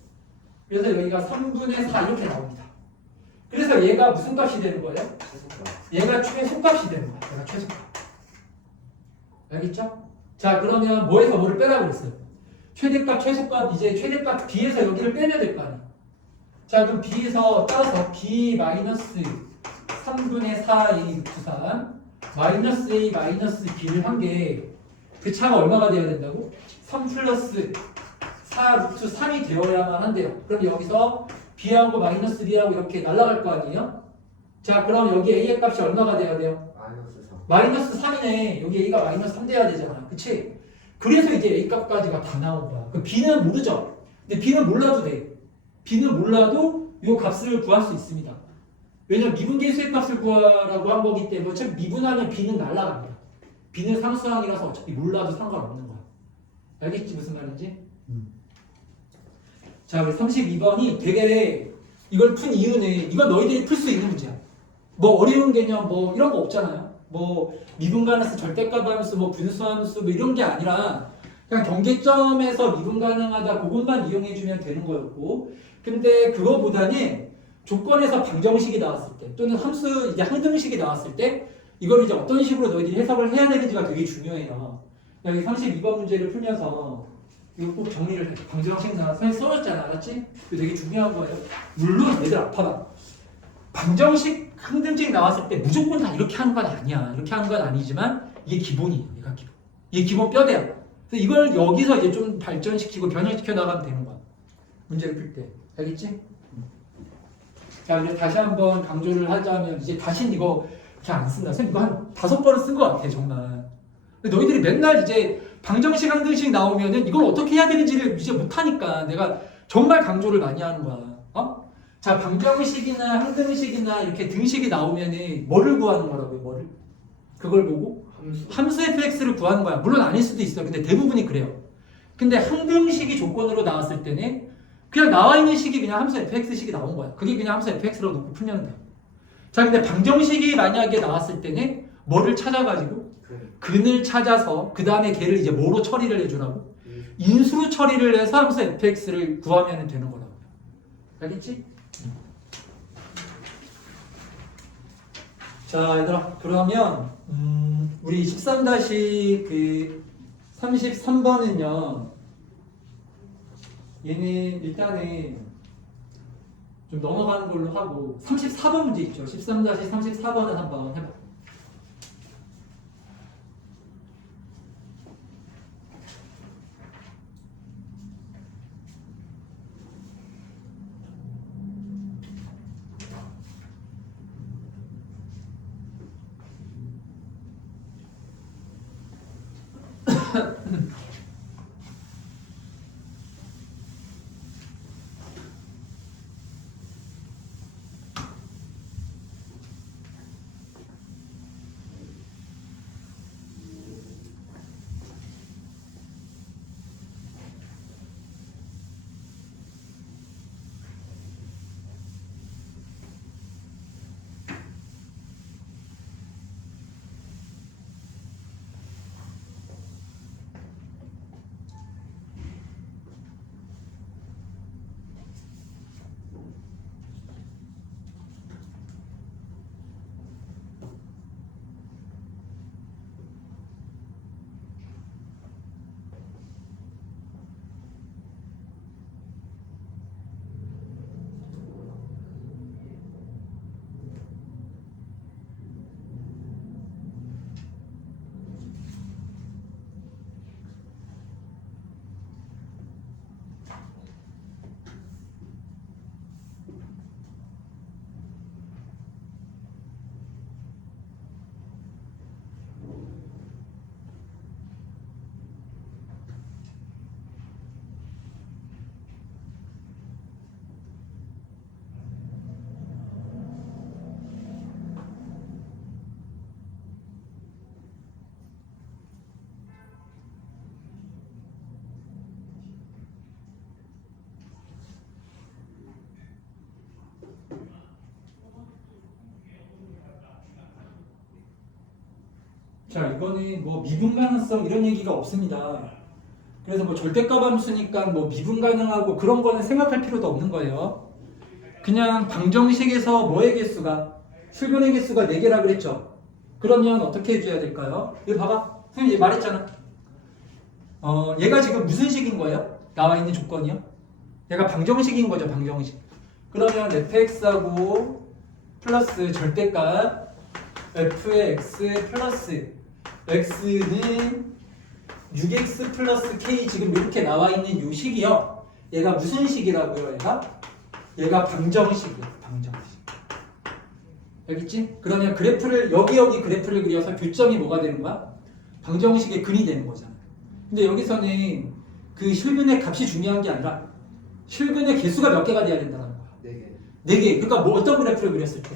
그래서 여기가 3분의 4 이렇게 나옵니다. 그래서 얘가 무슨 값이 되는 거예요? 최소값. 얘가 최소값이 되는 거야. 얘가 최소값. 알겠죠? 자, 그러면 뭐에서 뭐를 빼라고 그랬어요? 최대값, 최소값, 이제 최대값 b에서 여기를 빼면 될 거 아니야. 자, 그럼 b에서 따라서 b 마이너스 3분의 4a 루트 3 마이너스 a 마이너스 b를 한 게 그 차가 얼마가 되어야 된다고? 3 플러스 4 루트 3이 되어야만 한대요. 그럼 여기서 b하고 마이너스 b하고 이렇게 날아갈 거 아니에요? 자, 그럼 여기 a의 값이 얼마가 돼야 돼요? 마이너스 3. 마이너스 3이네. 여기 a가 마이너스 3 돼야 되잖아. 그치? 그래서 이제 a 값까지가 다 나온 거야. 그 b는 모르죠? 근데 b는 몰라도 돼. b는 몰라도 이 값을 구할 수 있습니다. 왜냐면 미분계수의 값을 구하라고 한 거기 때문에 어차피 미분하면 b는 날아갑니다. b는 상수항이라서 어차피 몰라도 상관없는 거야. 알겠지? 무슨 말인지? 자, 우리 32번이 되게 이걸 푼 이유는 이건 너희들이 풀 수 있는 문제야. 뭐 어려운 개념 뭐 이런 거 없잖아요. 뭐 미분가능수, 절대값함수, 뭐 분수함수 뭐 이런 게 아니라 그냥 경계점에서 미분 가능하다 그것만 이용해주면 되는 거였고, 근데 그거보다는 조건에서 방정식이 나왔을 때 또는 함수 이제 항등식이 나왔을 때 이걸 이제 어떤 식으로 너희들이 해석을 해야 되는지가 되게 중요해요. 여기 32번 문제를 풀면서 이거 꼭 정리를 해. 방정식 나와 선생님 써줬잖아, 알았지? 이거 되게 중요한 거예요. 물론 얘들 아파라. 방정식 항등식 나왔을 때 무조건 다 이렇게 하는 건 아니야. 이렇게 하는 건 아니지만 이게 기본이에요. 얘가 기본. 이게 기본 뼈대야. 그래서 이걸 여기서 이제 좀 발전시키고 변형시켜 나가면 되는 거야. 문제를 풀 때. 알겠지? 자, 이제 다시 한번 강조를 하자면 이제 다신 이거 이렇게 안 쓴다. 선생님 이거 한 5번은 쓴 것 같아, 정말. 근데 너희들이 맨날 이제 방정식 항등식 나오면은 이걸 어떻게 해야 되는지를 이제 못하니까 내가 정말 강조를 많이 하는 거야. 어? 자, 방정식이나 항등식이나 이렇게 등식이 나오면은 뭐를 구하는 거라고요? 뭐를? 그걸 보고 함수 fx를 구하는 거야. 물론 아닐 수도 있어. 근데 대부분이 그래요. 근데 항등식이 조건으로 나왔을 때는 그냥 나와 있는 식이 그냥 함수 fx식이 나온 거야. 그게 그냥 함수 fx로 놓고 풀면 돼. 자, 근데 방정식이 만약에 나왔을 때는 뭐를 찾아가지고 근을 찾아서 그 다음에 걔를 이제 뭐로 처리를 해주라고? 인수로 처리를 해서 함수 fx를 구하면 되는 거라고. 알겠지? 자, 얘들아, 그러면 우리 13-33번은요 얘는 일단은 좀 넘어가는 걸로 하고 34번 문제 있죠. 13-34번은 한번 해봐. 자, 이거는 뭐 미분 가능성 이런 얘기가 없습니다. 그래서 뭐 절대값 함수니까 뭐 미분 가능하고 그런 거는 생각할 필요도 없는 거예요. 그냥 방정식에서 뭐의 개수가 실근의 개수가 4개라 그랬죠. 그러면 어떻게 해줘야 될까요? 이거 봐봐. 선생님 말했잖아. 얘가 지금 무슨 식인 거예요? 나와 있는 조건이요? 얘가 방정식인 거죠, 방정식. 그러면 fx하고 플러스 절대값 f의 x 플러스 x는 6x 플러스 k 지금 이렇게 나와 있는 요 식이요. 얘가 무슨 식이라고요? 얘가 방정식이에요. 방정식. 알겠지? 그러면 그래프를 여기 그래프를 그려서 교점이 뭐가 되는 거야? 방정식의 근이 되는 거잖아. 근데 여기서는 그 실근의 값이 중요한 게 아니라 실근의 개수가 몇 개가 돼야 된다는 거야. 4개. 그러니까 뭐 어떤 그래프를 그렸을 때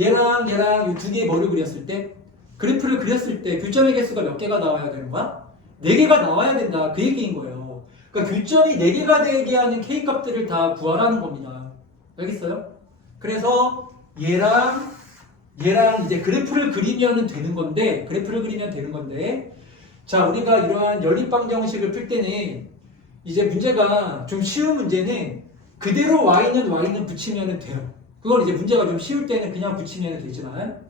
얘랑 이 2개의 뭐를 그렸을 때 그래프를 그렸을 때 교점의 개수가 몇 개가 나와야 되는 거야? 4개가 나와야 된다. 그 얘기인 거예요. 그러니까 교점이 4개가 되게 하는 K값들을 다 구하라는 겁니다. 알겠어요? 그래서 얘랑 이제 그래프를 그리면 되는 건데 자, 우리가 이러한 연립방정식을 풀 때는 이제 문제가 좀 쉬운 문제는 그대로 y는 붙이면 돼요. 그건 이제 문제가 좀 쉬울 때는 그냥 붙이면 되지만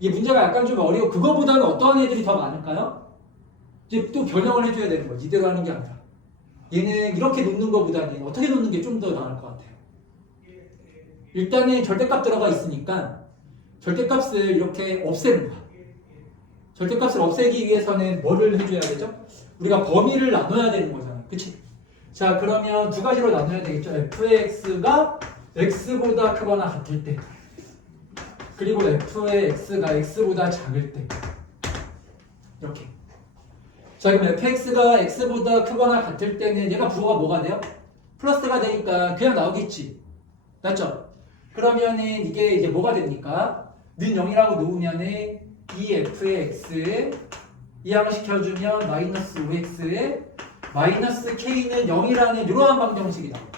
이 문제가 약간 좀 어려워. 그거보다는 어떠한 애들이 더 많을까요? 이제 또 변형을 해줘야 되는 거지. 이대로 하는 게 아니라. 얘는 이렇게 놓는 것보다는 어떻게 놓는 게 좀 더 나을 것 같아요. 일단은 절대값 들어가 있으니까 절대값을 이렇게 없애는 거야. 절대값을 없애기 위해서는 뭐를 해줘야 되죠? 우리가 범위를 나눠야 되는 거잖아. 그치? 자, 그러면 두 가지로 나눠야 되겠죠. fx가 x보다 크거나 같을 때, 그리고 f의 x가 x보다 작을 때. 이렇게. 자, 그럼 fx가 x보다 크거나 같을 때는 얘가 부호가 뭐가 돼요? 플러스가 되니까 그냥 나오겠지. 맞죠? 그러면은 이게 이제 뭐가 됩니까? 는 0이라고 놓으면은 2f의 x에 이항시켜주면 마이너스 5x에 마이너스 k는 0이라는 이러한 방정식이 나와요.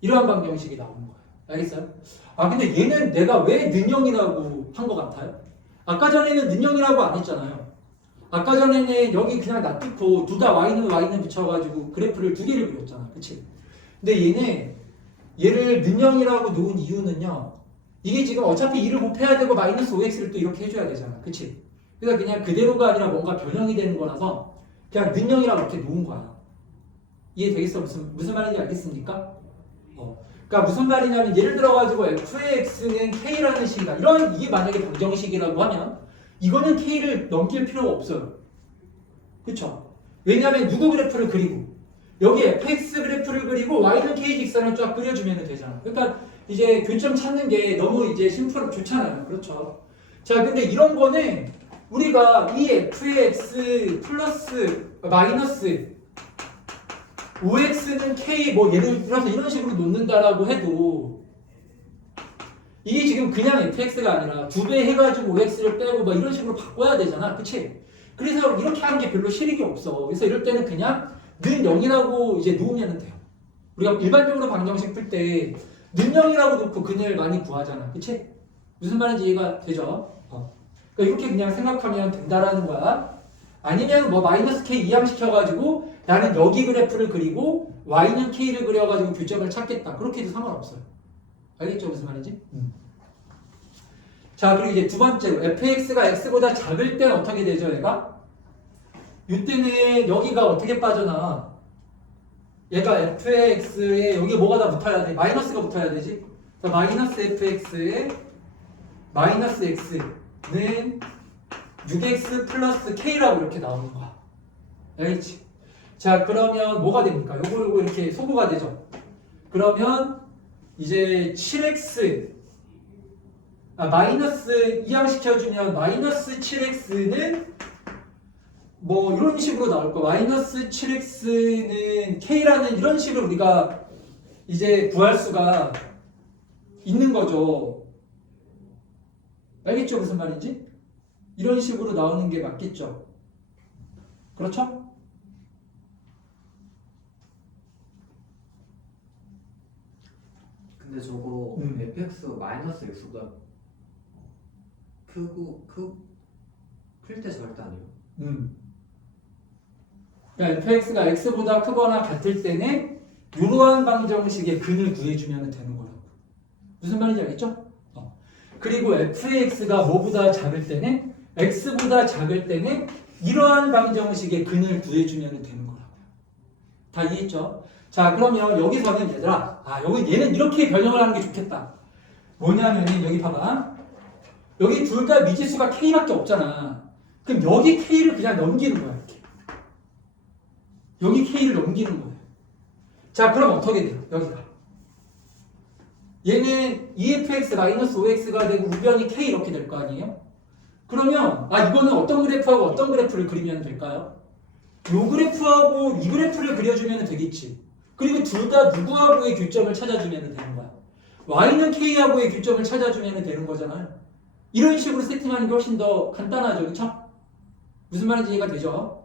이러한 방정식이 나오는 거예요. 알겠어요? 아, 근데 얘는 내가 왜 는 0이라고 한 것 같아요? 아까 전에는 는 0이라고 안 했잖아요. 아까 전에는 여기 그냥 놔두고 둘 다 y는 붙여가지고 그래프를 두 개를 그렸잖아. 그치? 근데 얘를 는 0이라고 놓은 이유는요. 이게 지금 어차피 2를 곱해야 되고 마이너스 5x를 또 이렇게 해줘야 되잖아. 그치? 그래서 그냥 그대로가 아니라 뭔가 변형이 되는 거라서 그냥 는 0이라고 이렇게 놓은 거야. 이해되겠어? 무슨 말인지 알겠습니까? 그러니까 무슨 말이냐면 예를 들어가지고 f의 x는 k라는 식이다. 이게 만약에 방정식이라고 하면 이거는 k를 넘길 필요가 없어요. 그쵸? 왜냐하면 누구 그래프를 그리고 여기 fx 그래프를 그리고 y는 k 직선을 쫙 그려주면 되잖아. 그러니까 이제 교점 찾는 게 너무 이제 좋잖아요. 그렇죠? 자, 근데 이런 거는 우리가 이 f의 x 플러스 마이너스 5x는 k 뭐 예를 들어서 이런 식으로 놓는다라고 해도 이게 지금 그냥 fx가 아니라 2배 해가지고 5x를 빼고 막 이런 식으로 바꿔야 되잖아. 그치? 그래서 이렇게 하는 게 별로 실익이 없어. 그래서 이럴 때는 그냥 는 0이라고 이제 놓으면 돼요. 우리가 일반적으로 방정식 풀 때 는 0이라고 놓고 근을 많이 구하잖아. 그치? 무슨 말인지 이해가 되죠? 그러니까 이렇게 그냥 생각하면 된다라는 거야. 아니면 뭐 마이너스 k 이항시켜가지고 나는 여기 그래프를 그리고 y는 k를 그려가지고 교점을 찾겠다. 그렇게 해도 상관없어요. 알겠죠? 무슨 말인지? 자, 그리고 이제 두 번째로 fx가 x보다 작을 땐 어떻게 되죠, 얘가? 이때는 여기가 어떻게 빠져나와? 얘가 fx에 여기 뭐가 다 붙어야 돼? 마이너스가 붙어야 되지? 마이너스 fx에 마이너스 x는 6x 플러스 k라고 이렇게 나오는 거야. 알겠지? 자, 그러면 뭐가 됩니까? 요거 이렇게 소구가 되죠? 그러면 이제 7x 마이너스 이항시켜주면 마이너스 7x는 뭐 이런 식으로 나올 거. 마이너스 7x는 k라는 이런 식으로 우리가 이제 구할 수가 있는 거죠. 알겠죠? 무슨 말인지? 이런 식으로 나오는 게 맞겠죠? 그렇죠? 근데 저거 fx 마이너스 x보다 클 때 절대 아니에요? 그러니까 fx가 x보다 크거나 같을 때는 이러한 방정식의 근을 구해주면 되는 거라고. 무슨 말인지 알겠죠? 그리고 fx가 뭐보다 작을 때는 x보다 작을 때는 이러한 방정식의 근을 구해주면 되는 거라고. 다 이해했죠? 자, 그러면 여기서는 얘들아, 얘는 이렇게 변형을 하는 게 좋겠다. 뭐냐면은 여기 봐봐. 여기 둘 다 미지수가 k밖에 없잖아. 그럼 여기 k를 그냥 넘기는 거야. 이렇게. 여기 k를 넘기는 거예요. 자, 그럼 어떻게 돼요? 여기가. 얘는 2fx-5x가 되고 우변이 k 이렇게 될 거 아니에요? 그러면 이거는 어떤 그래프하고 어떤 그래프를 그리면 될까요? 요 그래프하고 이 그래프를 그려주면 되겠지. 그리고 둘 다 누구하고의 교점을 찾아주면 되는 거야. y는 k하고의 교점을 찾아주면 되는 거잖아요. 이런 식으로 세팅하는 게 훨씬 더 간단하죠. 그렇죠? 무슨 말인지 이해가 되죠?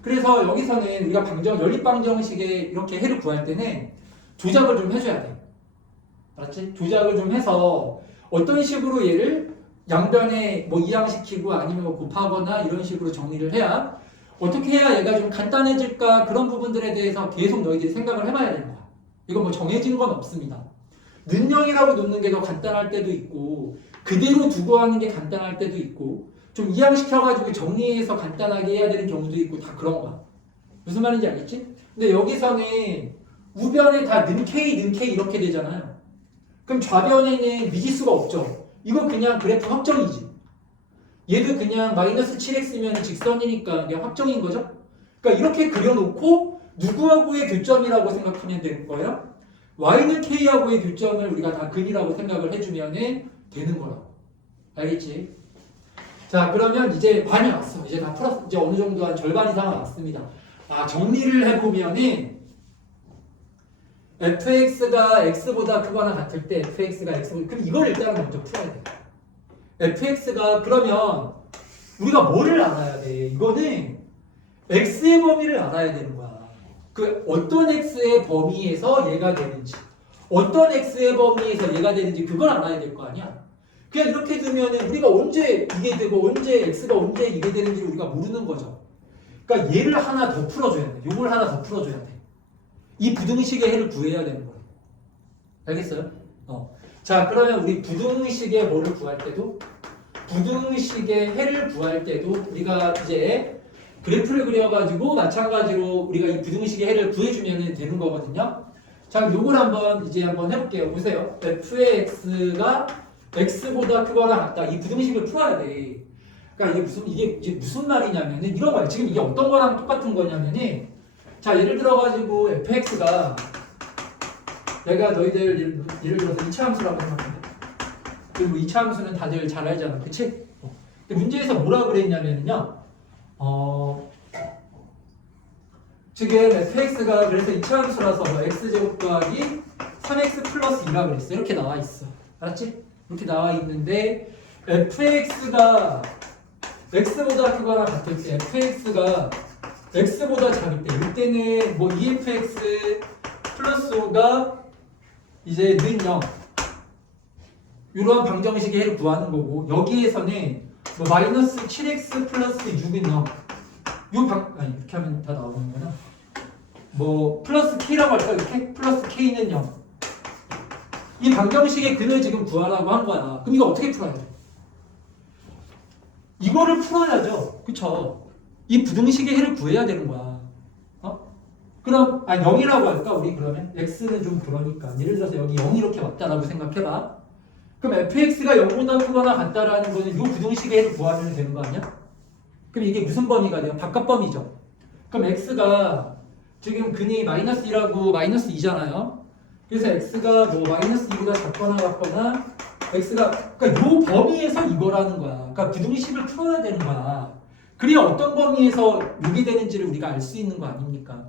그래서 여기서는 우리가 연립방정식에 이렇게 해를 구할 때는 조작을 좀 해줘야 돼. 알았지? 조작을 좀 해서 어떤 식으로 얘를 양변에 뭐 이항시키고 아니면 뭐 곱하거나 이런 식으로 정리를 해야 어떻게 해야 얘가 좀 간단해질까 그런 부분들에 대해서 계속 너희들이 생각을 해봐야 되는 거야. 이거 뭐 정해진 건 없습니다. 는 0이라고 놓는 게 더 간단할 때도 있고 그대로 두고 하는 게 간단할 때도 있고 좀 이항시켜가지고 정리해서 간단하게 해야 되는 경우도 있고 다 그런 거야. 무슨 말인지 알겠지? 근데 여기서는 우변에 다 는 K 이렇게 되잖아요. 그럼 좌변에는 미지수가 없죠. 이거 그냥 그래프 확정이지. 얘도 그냥 마이너스 7x면 직선이니까 그냥 확정인 거죠. 그러니까 이렇게 그려놓고 누구하고의 교점이라고 생각하면 되는 거예요. y는 k하고의 교점을 우리가 다 근이라고 생각을 해주면 되는 거라고. 알겠지? 자, 그러면 이제 반이 왔어. 이제 다 풀었어. 이제 어느 정도 한 절반 이상은 왔습니다. 아, 정리를 해보면은 fx가 x보다 크거나 같을 때 fx가 x보다 그럼 이걸 일단 먼저 풀어야 돼. fx가 그러면 우리가 뭐를 알아야 돼? 이거는 x의 범위를 알아야 되는 거야. 그 어떤 x의 범위에서 얘가 되는지, 어떤 x의 범위에서 얘가 되는지 그걸 알아야 될 거 아니야. 그냥 이렇게 두면은 우리가 언제 이게 되고 언제 x가 언제 이게 되는지 우리가 모르는 거죠. 그러니까 얘를 하나 더 풀어줘야 돼. 요걸 하나 더 풀어줘야 돼. 이 부등식의 해를 구해야 되는 거예요. 알겠어요? 자, 그러면 우리 부등식의 뭐를 구할 때도 부등식의 해를 구할 때도 우리가 이제 그래프를 그려가지고 마찬가지로 우리가 이 부등식의 해를 구해주면 되는 거거든요. 자, 요걸 한번 이제 한번 해볼게요. 보세요. f의 x가 x보다 크거나 같다. 이 부등식을 풀어야 돼. 그러니까 이게 무슨 말이냐면은 이런 거야. 지금 이게 어떤 거랑 똑같은 거냐면은 자, 예를 들어가지고 fx가 내가 너희들 예를 들어서 이차함수라고 생각해. 그리고 이차함수는 다들 잘 알잖아. 그치? 근데 문제에서 뭐라고 그랬냐면요. 지금 fx가 그래서 이차함수라서 x제곱 더하기 3x 플러스 2라 그랬어. 이렇게 나와 있어. 알았지? 이렇게 나와 있는데 fx가 x보다 크거나 같을 때 fx가 x보다 작을 때 이때는 뭐 efx 플러스 5가 이제 는 0 이러한 방정식의 해를 구하는 거고 여기에서는 뭐 마이너스 7x 플러스 6은 0 아니 이렇게 하면 다 나오는 거나 뭐 플러스 k라고 할까 이렇게 플러스 k는 0 이 방정식의 근을 지금 구하라고 한 거야. 그럼 이거 어떻게 풀어야 돼? 이거를 풀어야죠. 그쵸? 이 부등식의 해를 구해야 되는 거야. 그럼 0이라고 할까 우리 그러면? x는 좀 그러니까 예를 들어서 여기 0 이렇게 왔다라고 생각해봐. 그럼 fx가 0보다 크거나 같다라는 거는 이 부등식의 해를 구하면 되는 거 아니야? 그럼 이게 무슨 범위가 돼요? 바깥 범위죠. 그럼 x가 지금 근이 마이너스 1하고 마이너스 2잖아요. 그래서 x가 뭐 마이너스 2보다 작거나 같거나 x가 그러니까 이 범위에서 이거라는 거야. 그러니까 부등식을 풀어야 되는 거야. 그래야 어떤 범위에서 이게 되는지를 우리가 알 수 있는 거 아닙니까?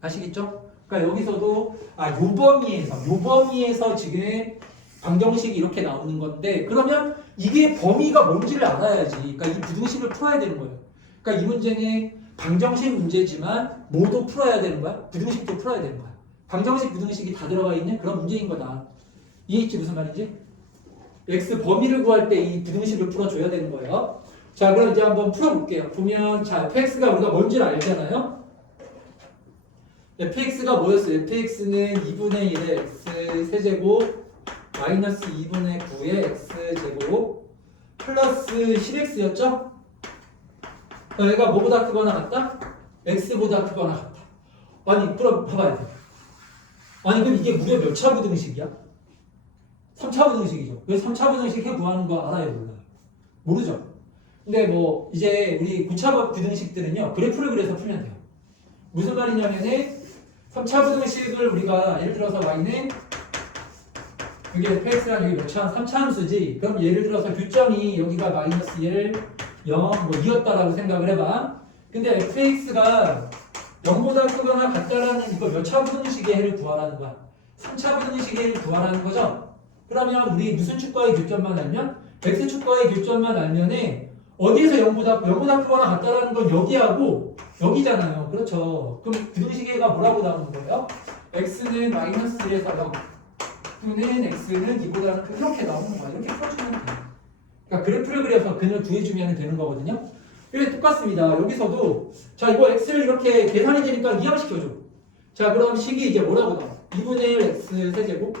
아시겠죠? 그러니까 여기서도 요 범위에서 지금 방정식이 이렇게 나오는 건데 그러면 이게 범위가 뭔지를 알아야지. 그러니까 이 부등식을 풀어야 되는 거예요. 그러니까 이 문제는 방정식 문제지만 뭐도 풀어야 되는 거야? 부등식도 풀어야 되는 거야. 방정식 부등식이 다 들어가 있는 그런 문제인 거다. 이해했지 무슨 말인지? x 범위를 구할 때 이 부등식을 풀어줘야 되는 거예요. 자, 그럼 이제 한번 풀어볼게요. 보면 자, fx가 우리가 뭔지를 알잖아요. fx가 뭐였어요? fx는 2분의 1의 x 세제곱 마이너스 2분의 9의 x제곱 플러스 10x였죠? 얘가 뭐보다 크거나 같다? x보다 크거나 같다. 아니 그럼 봐봐요. 아니 그럼 이게 무려 몇 차 부등식이야? 3차 부등식이죠. 왜 3차 부등식 해 구하는 거 알아요? 몰라요? 모르죠? 근데 뭐 이제 우리 9차 부등식들은요 그래프를 그려서 풀면 돼요. 무슨 말이냐면은 3차 부등식을 우리가 예를 들어서 y는 이게 fx랑 여기 몇 차? 3차 함수지. 그럼 예를 들어서 교점이 여기가 마이너스 1, 0, 뭐 2였다라고 생각을 해봐. 근데 fx가 0보다 크거나 같다라는 이거 몇 차 부등식의 해를 구하라는 거야. 3차 부등식의 해를 구하라는 거죠. 그러면 우리 무슨 축과의 교점만 알면? x축과의 교점만 알면은 어디에서 0보다 크거나 같다라는 건 여기하고 여기잖아요. 그렇죠. 그럼 부등식의가 뭐라고 나오는 거예요? x는 마이너스 1에서 0 또는 x는 이보다는 큰 이렇게 나오는 거야. 이렇게 풀어주면 돼. 그러니까 그래프를 그려서 근을 구해주면 되는 거거든요. 이게 똑같습니다. 여기서도 자 이거 x를 이렇게 계산이 되니까 이항시켜줘. 자 그럼 식이 이제 뭐라고 나와? 2분의 1 x 세제곱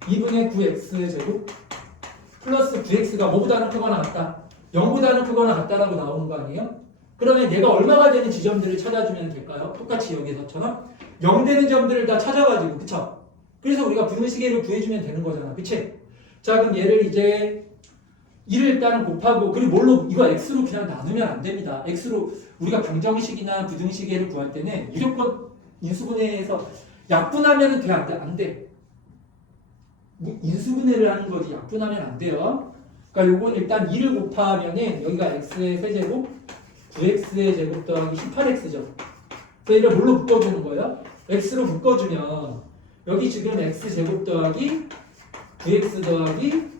2분의 9 x 제곱 플러스 9x가 뭐보다는 크거나 같다. 0보다는 크거나 같다라고 나오는 거 아니에요? 그러면 얘가 얼마가 되는 지점들을 찾아주면 될까요? 똑같이 여기서처럼 0 되는 점들을 다 찾아가지고, 그쵸? 그래서 우리가 부등식을 구해주면 되는 거잖아, 그치? 자, 그럼 얘를 이제 2를 일단 곱하고, 그리고 뭘로, 이거 x로 그냥 나누면 안 됩니다. x로 우리가 방정식이나 부등식을 구할 때는 무조건 인수분해해서 약분하면 돼, 안 돼? 안 돼. 인수분해를 하는 거지 약분하면 안 돼요. 그러니까 요건 일단 2를 곱하면은 여기가 x의 세제곱 9x의 제곱 더하기 18x죠. 그래서 얘를 뭘로 묶어주는 거예요? x로 묶어주면 여기 지금 x제곱 더하기 9x 더하기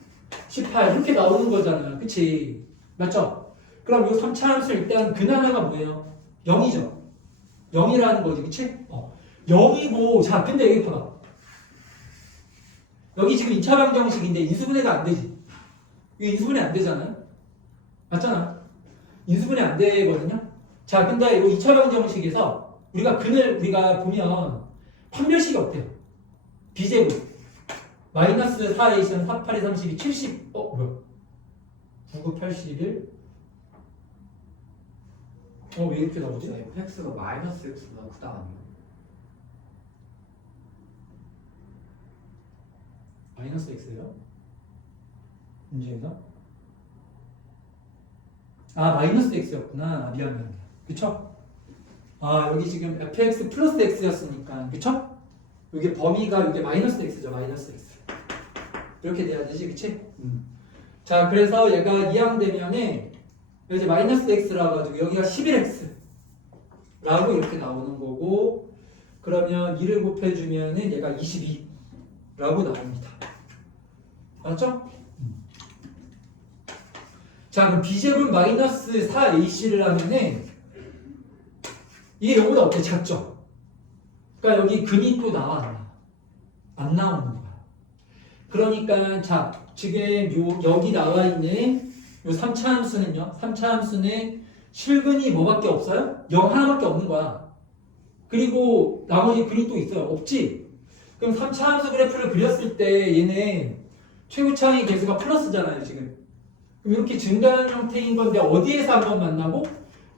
18 이렇게 나오는 거잖아요. 그치? 맞죠? 그럼 요 3차 함수 일단 근하나가 뭐예요? 0이죠. 0이라는 거지. 그치? 0이고 자 근데 여기 봐봐. 여기 지금 2차 방정식인데 인수분해가 안 되지. 이거 인수분해 안 되잖아요. 맞잖아. 인수분해 안 되거든요. 자, 근데 이거 2차 방정식에서 우리가 보면 판별식이 어때요? b제곱 마이너스 4a 4, 8에 32, 70 뭐야? 9, 9, 81 왜 이렇게 나오지? fx가 마이너스 x보다 크다 아니에요? 마이너스 x예요? 문제인가? 마이너스 x였구나. 미안. 그쵸? 여기 지금 fx 플러스 x였으니까. 그쵸? 여기 범위가 이게 마이너스 x죠. 마이너스 x. 이렇게 돼야 되지. 그치? 자, 그래서 얘가 이항되면은 이제 마이너스 x라 가지고 여기가 11x 라고 이렇게 나오는 거고, 그러면 2를 곱해주면은 얘가 22 라고 나옵니다. 맞죠? 자, 그럼 b제곱 마이너스 4ac를 하면은 이게 요거보다 어때? 작죠? 그러니까 여기 근이 또 나와 안 나와? 안 나오는 거야. 그러니까 자, 지금 여기 나와 있는 요 3차 함수는요. 3차 함수는 실근이 뭐밖에 없어요? 0 하나밖에 없는 거야. 그리고 나머지 근이 또 있어요. 없지? 그럼 3차 함수 그래프를 그렸을 때 얘는 최고차의 개수가 플러스잖아요, 지금. 그럼 이렇게 증가하는 형태인 건데 어디에서 한번 만나고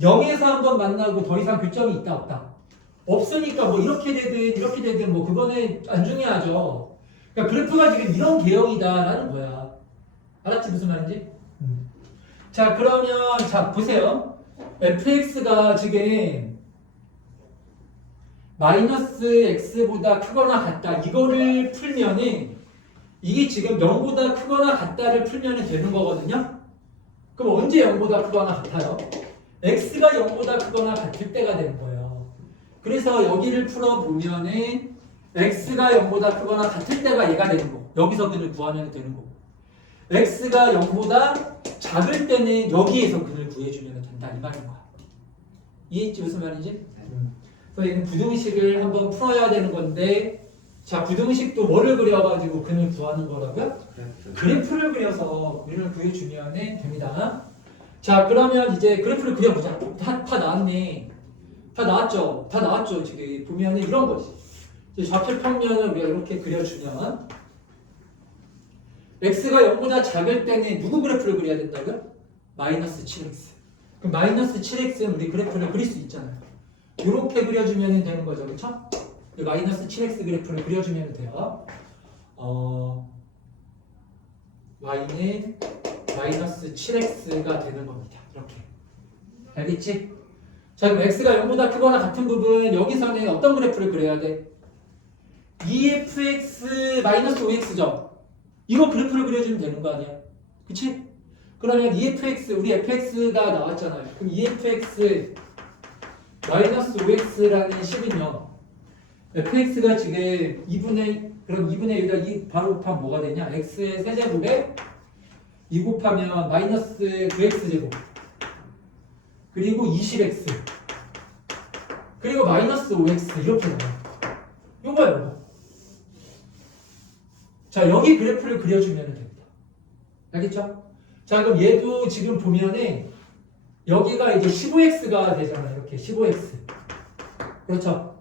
0에서 한번 만나고 더 이상 교점이 있다 없다? 없으니까 뭐 이렇게 되든 뭐 그거는 안 중요하죠. 그러니까 그래프가 지금 이런 개형이다라는 거야. 알았지 무슨 말인지? 자, 그러면 자 보세요. fx가 지금 마이너스 x보다 크거나 같다. 이거를 풀면은 이게 지금 0보다 크거나 같다를 풀면 되는 거거든요. 그럼 언제 0보다 크거나 같아요? x가 0보다 크거나 같을 때가 되는 거예요. 그래서 여기를 풀어보면은 x가 0보다 크거나 같을 때가 얘가 되는 거고, 여기서 근을 구하면 되는 거고, x가 0보다 작을 때는 여기에서 근을 구해주면 된다 이 말인 거야. 이해했지 무슨 말인지? 그래서 얘는 부등식을 한번 풀어야 되는 건데, 자, 부등식도 뭐를 그려가지고 근을 구하는 거라고요? 그래프를 그려서 근을 구해주면 됩니다. 자, 그러면 이제 그래프를 그려보자. 다 나왔네. 다 나왔죠. 지금 보면은 이런 거지. 이제 좌표 평면을 우리가 이렇게 그려주면 x가 0보다 작을 때는 누구 그래프를 그려야 된다고요? 마이너스 7x. 그럼 마이너스 7x는 우리 그래프를 그릴 수 있잖아요. 이렇게 그려주면 되는 거죠. 그쵸? 마이너스 7x 그래프를 그려주면 돼요. y는 마이너스 7x가 되는 겁니다. 이렇게. 알겠지? 자, 그럼 x가 0보다 크거나 같은 부분, 여기서는 어떤 그래프를 그려야 돼? 2fx 마이너스 5x죠? 이거 그래프를 그려주면 되는 거 아니야? 그치? 그러면 2fx, 우리 fx가 나왔잖아요. 그럼 2fx 마이너스 5x라는 식은요, fx가 지금 2분의 1다 2 바로 곱하면 뭐가 되냐? x의 세제곱에 2 곱하면 마이너스 9x제곱 그리고 20x 그리고 마이너스 5x 이렇게 나와요. 요거예요. 자, 여기 그래프를 그려주면 됩니다. 알겠죠? 자, 그럼 얘도 지금 보면은 여기가 이제 15x가 되잖아요. 이렇게 15x. 그렇죠?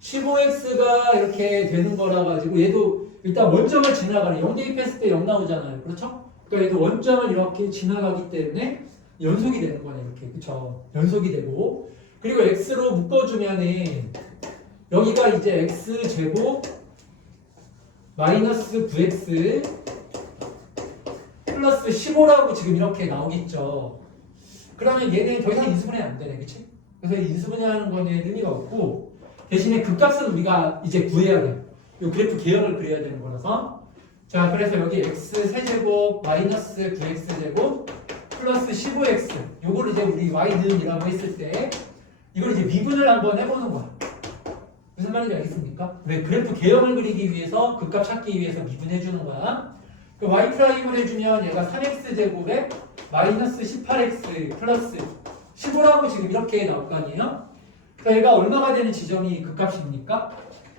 15x가 이렇게 되는 거라 가지고 얘도 일단 원점을 지나가는 0 대입했을 때 0 나오잖아요. 그렇죠? 그러니까 얘도 원점을 이렇게 지나가기 때문에 연속이 되는 거네 이렇게 그쵸? 연속이 되고 그리고 x로 묶어주면은 여기가 이제 x 제곱 마이너스 9x 플러스 15라고 지금 이렇게 나오겠죠. 그러면 얘는 더 이상 인수분해 안 되네, 그치? 그래서 인수분해하는 거는 의미가 없고 대신에 극값은 우리가 이제 구해야 돼. 요 그래프 개형을 그려야 되는 거라서 자 그래서 여기 x 세제곱 마이너스 9x 제곱 플러스 15x 요거를 이제 우리 y는이라고 했을 때 이걸 이제 미분을 한번 해보는 거야. 무슨 말인지 알겠습니까? 왜 그래프 개형을 그리기 위해서 극값 찾기 위해서 미분해 주는 거야. 그 y 프라임을 해주면 얘가 3x 제곱에 마이너스 18x 플러스 15라고 지금 이렇게 나올 거 아니에요? 그러니까 얘가 얼마가 되는 지점이 극값입니까?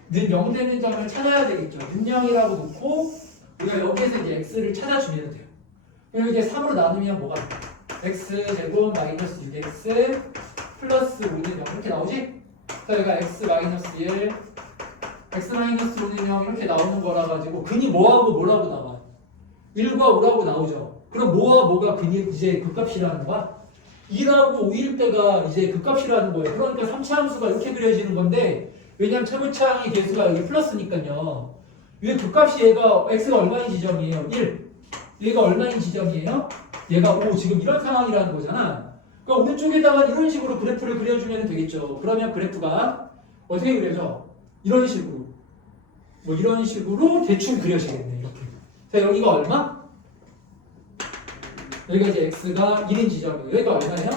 는 0 되는 점을 찾아야 되겠죠. 는 0이라고 놓고 우리가 여기에서 이제 x를 찾아주면 돼요. 그리고 이제 3으로 나누면 뭐가 돼? x 제곱 마이너스 6x 플러스 5는 0 이렇게 나오지? 그래서 얘가 x 마이너스 1 x 마이너스 5는 0 이렇게 나오는 거라 가지고 근이 뭐하고 뭐라고 나와? 1과 5라고 나오죠. 그럼 뭐와 뭐가 근이 이제 극값이라는 거야? 2라고 5일 때가 이제 극값이라는 거예요. 그러니까 3차 함수가 이렇게 그려지는 건데 왜냐면 최고차항의 개수가 여기 플러스니까요. 이게 극값이 얘가 x가 얼마인 지점이에요? 1. 얘가 얼마인 지점이에요? 얘가 5. 지금 이런 상황이라는 거잖아. 그러니까 오른쪽에다가 이런 식으로 그래프를 그려주면 되겠죠. 그러면 그래프가 어떻게 그려져? 이런 식으로. 뭐 이런 식으로 대충 그려지겠네. 이렇게. 자 여기가 얼마? 여기가 이제 x가 1인 지점이고 여기가 얼마예요?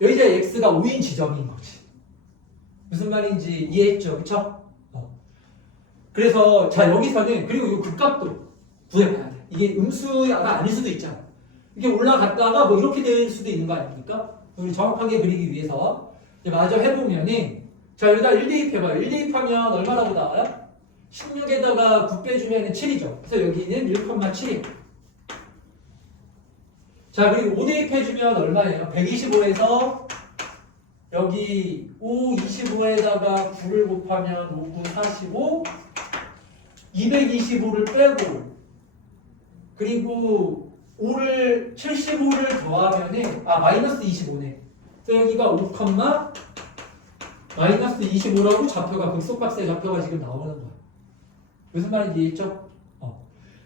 여기 이제 x가 5인 지점인 거지. 무슨 말인지 이해했죠? 그쵸? 그래서 자 여기서는 그리고 이 극값도 구해봐야 돼. 이게 음수가 아닐 수도 있잖아. 이게 올라갔다가 뭐 이렇게 될 수도 있는 거 아닙니까? 우리 정확하게 그리기 위해서 이제 마저 해보면은 자 여기다 1 대입해봐요. 1 대입하면 얼마라고 나와요? 16에다가 9 빼주면 7이죠. 그래서 여기는 1,7이에요. 자 그리고 5 대입해주면 얼마예요? 125에서 여기 5, 25에다가 9를 곱하면 5, 9, 45 225를 빼고 그리고 5를 75를 더하면은 마이너스 25네. 그래서 여기가 5, 마이너스 25라고 좌표가 극소값의 좌표가 지금 나오는 거야. 무슨 말인지 이해했죠?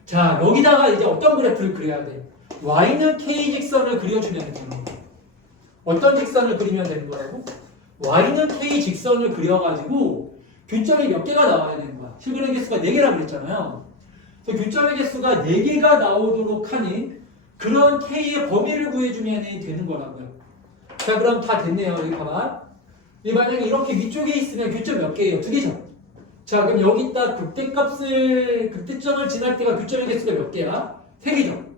자 여기다가 이제 어떤 그래프를 그려야 돼? y는 k 직선을 그려주면 되는 거야. 어떤 직선을 그리면 되는 거라고? y는 k 직선을 그려가지고 교점이 몇 개가 나와야 되는 거야. 실근의 개수가 4개라고 그랬잖아요. 그래서 교점의 개수가 4개가 나오도록 하는 그런 k의 범위를 구해주면 되는 거라고요. 자 그럼 다 됐네요. 여기 봐봐. 만약에 이렇게 위쪽에 있으면 교점 몇 개예요? 2개죠. 자 그럼 여기다 극대점을 지날 때가 교점의 개수가 몇 개야? 3개죠.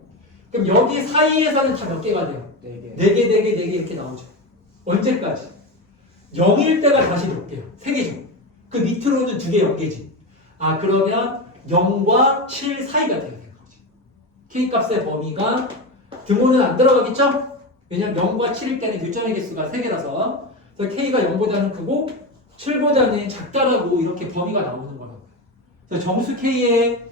그럼 여기 사이에서는 다 몇 개가 돼요? 4개. 4개 이렇게 나오죠. 언제까지? 0일 때가 다시 몇 개요? 3개죠. 그 밑으로는 2개 0개지. 그러면 0과 7 사이가 돼야 되는 거지. K값의 범위가 등호는 안 들어가겠죠? 왜냐면 0과 7일 때는 교점의 개수가 3개라서 그래서 K가 0보다는 크고 7보다는 작다라고 이렇게 범위가 나오는 거라고요. 그래서 정수 K의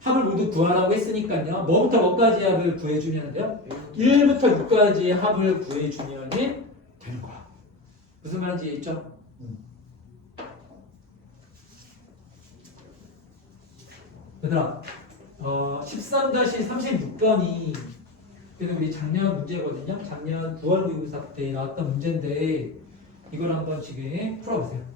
합을 모두 구하라고 했으니까요. 뭐부터 뭐까지 합을 구해주면 돼요? 1부터 6까지 합을 구해주면 되는 거야. 무슨 말인지 이해했죠? 얘들아 13-36번이 그래서 우리 작년 문제거든요. 작년 9월 모의고사 때 나왔던 문제인데 이걸 한번 지금 풀어보세요.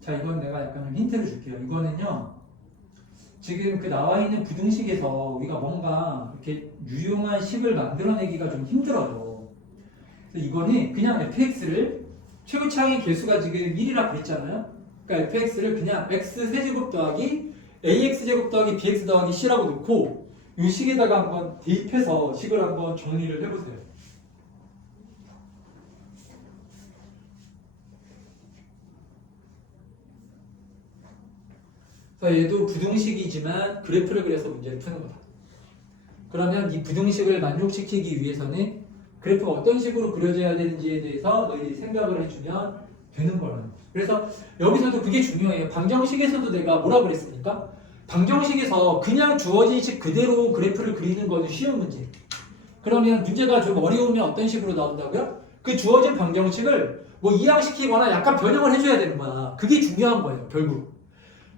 자 이건 내가 약간 좀 힌트를 줄게요. 이거는요 지금 그 나와 있는 부등식에서 우리가 뭔가 이렇게 유용한 식을 만들어내기가 좀 힘들어요. 그래서 이거는 그냥 fx를 최고차항의 개수가 지금 1이라 그랬잖아요. 그러니까 fx를 그냥 x 세제곱 더하기 ax 제곱 더하기 bx 더하기 c라고 놓고 이 식에다가 한번 대입해서 식을 한번 정리를 해보세요. 그래서 얘도 부등식이지만 그래프를 그려서 문제를 푸는 거다. 그러면 이 부등식을 만족시키기 위해서는 그래프가 어떤 식으로 그려져야 되는지에 대해서 너희들이 생각을 해주면 되는 거라는 거죠. 그래서 여기서도 그게 중요해요. 방정식에서도 내가 뭐라 그랬습니까? 방정식에서 그냥 주어진 식 그대로 그래프를 그리는 거는 쉬운 문제. 그러면 문제가 좀 어려우면 어떤 식으로 나온다고요? 그 주어진 방정식을 뭐 이항시키거나 약간 변형을 해줘야 되는 거야. 그게 중요한 거예요, 결국.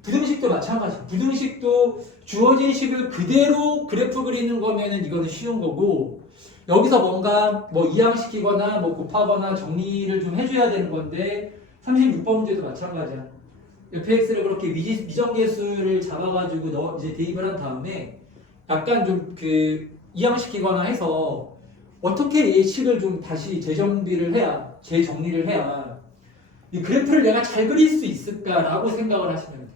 부등식도 마찬가지. 부등식도 주어진 식을 그대로 그래프 그리는 거면은 이거는 쉬운 거고, 여기서 뭔가 뭐 이항시키거나 뭐 곱하거나 정리를 좀 해줘야 되는 건데 36번 문제도 마찬가지야. fx를 그렇게 미정계수를 잡아가지고 이제 대입을 한 다음에 약간 좀 그 이항시키거나 해서 어떻게 예식을 좀 다시 재정리를 해야 이 그래프를 내가 잘 그릴 수 있을까라고 생각을 하시면 돼요.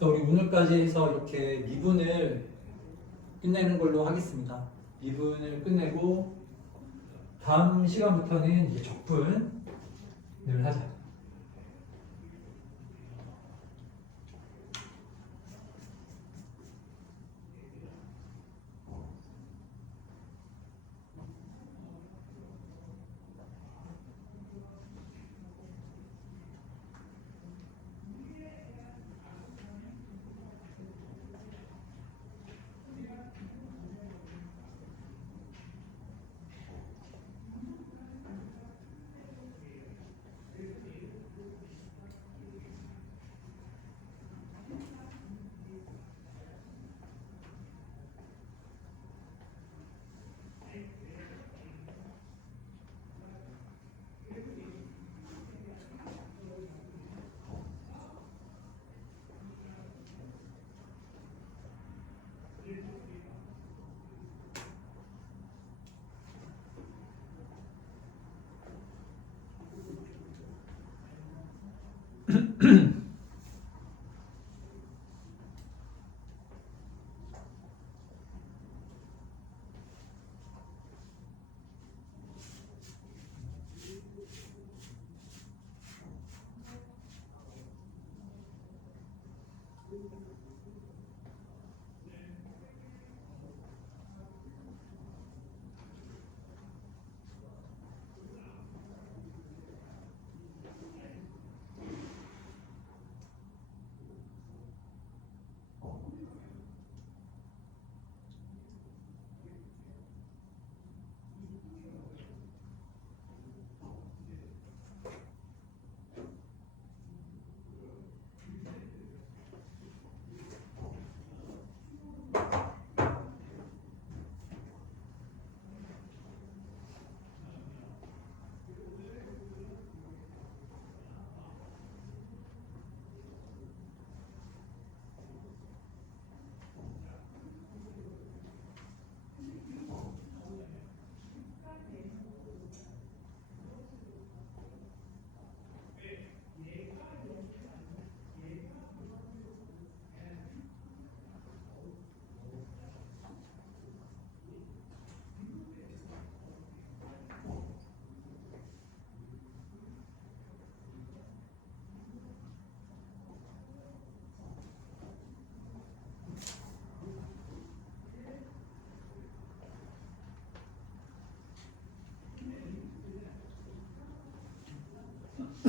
그래서 우리 오늘까지 해서 이렇게 미분을 끝내는 걸로 하겠습니다. 미분을 끝내고 다음 시간부터는 이제 적분을 하자.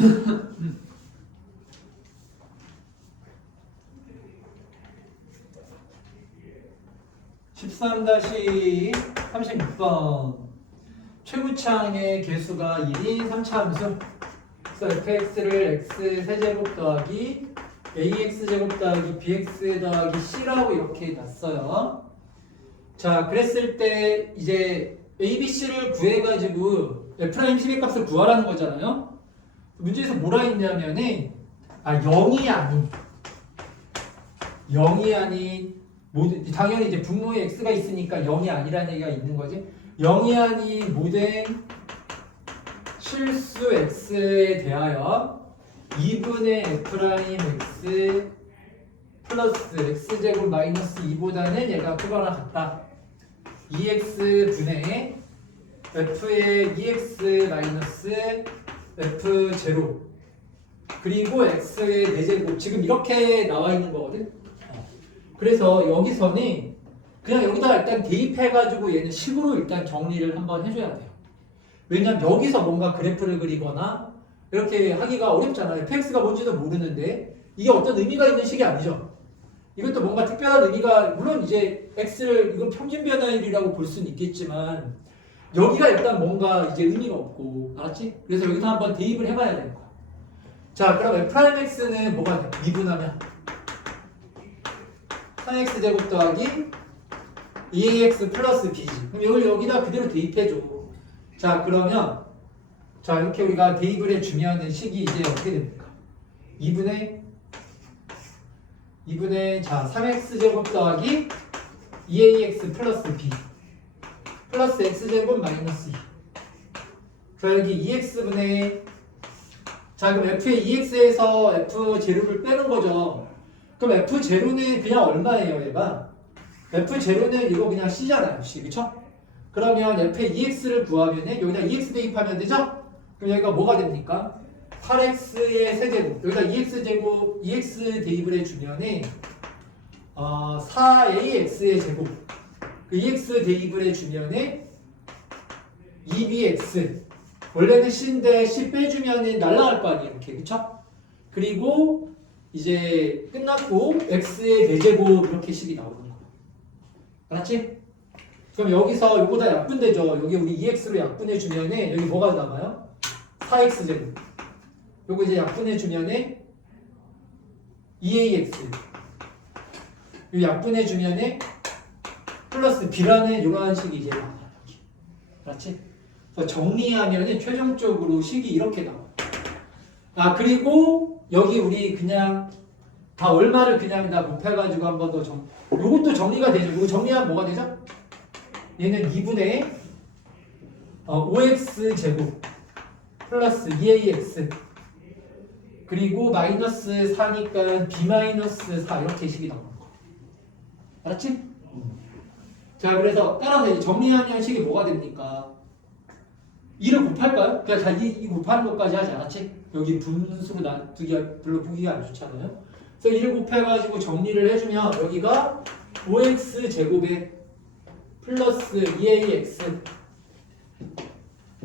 (13-36번) 최고창의 개수가 1인 3차 함수. 그래서 fx를 x 세제곱 더하기 ax 제곱 더하기 bx 더하기 c라고 이렇게 놨어요. 자, 그랬을 때 이제 a, b, c를 구해가지고 f' 식의 값을 구하라는 거잖아요. 문제에서 뭐라 했냐면은 0이 아닌 모든, 당연히 이제 분모에 x가 있으니까 0이 아니라는 얘기가 있는 거지. 0이 아닌 모든 실수 x에 대하여 2분의 f'x 플러스 x제곱 마이너스 2보다는 얘가 크거나 같다. 2x분의 f의 2x 마이너스 f0 그리고 x의 4제곱 지금 이렇게 나와 있는 거거든. 그래서 여기서는 그냥 여기다 일단 대입해가지고 얘는 식으로 일단 정리를 한번 해줘야 돼요. 왜냐면 여기서 뭔가 그래프를 그리거나 이렇게 하기가 어렵잖아요. fx가 뭔지도 모르는데 이게 어떤 의미가 있는 식이 아니죠. 이것도 뭔가 특별한 의미가, 물론 이제 x를 이건 평균 변화율이라고 볼 수는 있겠지만 여기가 일단 뭔가 이제 의미가 없고, 알았지? 그래서 여기서 한번 대입을 해봐야 되는 거야. 자, 그럼 f'x는 뭐가 돼? 미분하면 3x 제곱 더하기 2ax 플러스 b지. 그럼 이걸 여기다 그대로 대입해줘. 자, 그러면 자, 이렇게 우리가 대입을 해주면 식이 이제 어떻게 됩니까? 2분의 자 3x 제곱 더하기 2ax 플러스 b 플러스 x제곱 마이너스 2. 자, 여기 2x분의, 자, 그럼 f의 2x에서 f0를 빼는 거죠. 그럼 f0는 그냥 얼마예요, 얘가? f0는 이거 그냥 c잖아요, c. 그쵸? 그러면 f의 2x를 구하면 여기다 2x 대입하면 되죠? 그럼 여기가 뭐가 됩니까? 8x의 세제곱, 여기다 2x 대입을 해주면은 4ax의 제곱, 그 2x 대입을 해주면은 2bx, 원래는 c인데 c 빼주면은 날라갈 거 아니에요, 이렇게. 그쵸? 그리고 이제 끝났고 x의 4제곱 이렇게 식이 나오는 거야. 알았지? 그럼 여기서 요거다 약분되죠. 여기 우리 2x로 약분해주면은 여기 뭐가 남아요? 4x제곱. 요거 이제 약분해주면은 2ax. 요 약분해주면은 플러스 b라는 요런 식이 이제 나와요. 알았지? 그래서 정리하면은 최종적으로 식이 이렇게 나와요. 그리고 여기 우리 그냥 다 얼마를 그냥 다 곱해가지고 한 번 더 요것도 정리가 되죠. 요거 정리하면 뭐가 되죠? 얘는 2분의 5x 제곱 플러스 2ax 그리고 마이너스 4니까 b 마이너스 4 이렇게 식이 나오는 거. 알았지? 자, 그래서 따라서 이제 정리하면 식이 뭐가 됩니까? 2를 곱할까요? 그러니까 자, 이 곱하는 것까지 하지 않았지? 여기 분수로 두기가 별로 보기가 안 좋잖아요. 그래서 2를 곱해가지고 정리를 해주면 여기가 5x 제곱에 플러스 2ax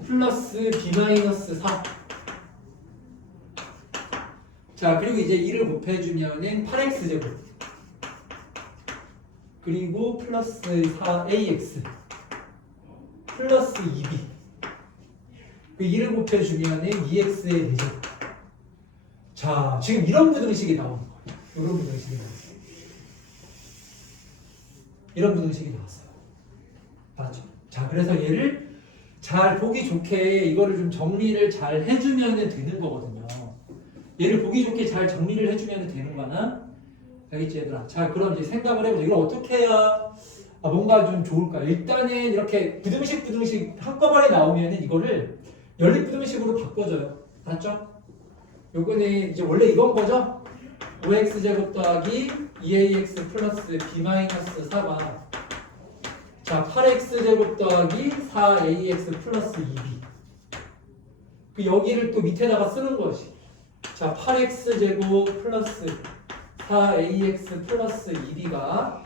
플러스 b 마이너스 4. 자, 그리고 이제 2를 곱해주면은 8x 제곱 그리고 플러스 4ax 플러스 2b. 그 2를 곱해주면은 2x의 4제곱. 자, 지금 이런 부등식이 나오는 거예요. 이런 부등식이 나왔어요. 이런 부등식이 나왔어요. 맞죠? 자, 그래서 얘를 잘 보기 좋게 이거를 좀 정리를 잘 해주면 되는 거거든요. 얘를 보기 좋게 잘 정리를 해주면 되는 거나, 알겠지, 얘들아? 자, 그럼 이제 생각을 해보자. 이걸 어떻게 해야 뭔가 좀 좋을까? 일단은 이렇게 부등식 한꺼번에 나오면은 이거를 연립부등식으로 바꿔줘요. 알았죠? 요거는 이제 원래 이건 거죠? 5x 제곱 더하기 2ax 플러스 b 마이너스 4가 자 8x 제곱 더하기 4ax 플러스 2b. 그 여기를 또 밑에다가 쓰는 것이 자 8x 제곱 플러스 4ax 플러스 2b가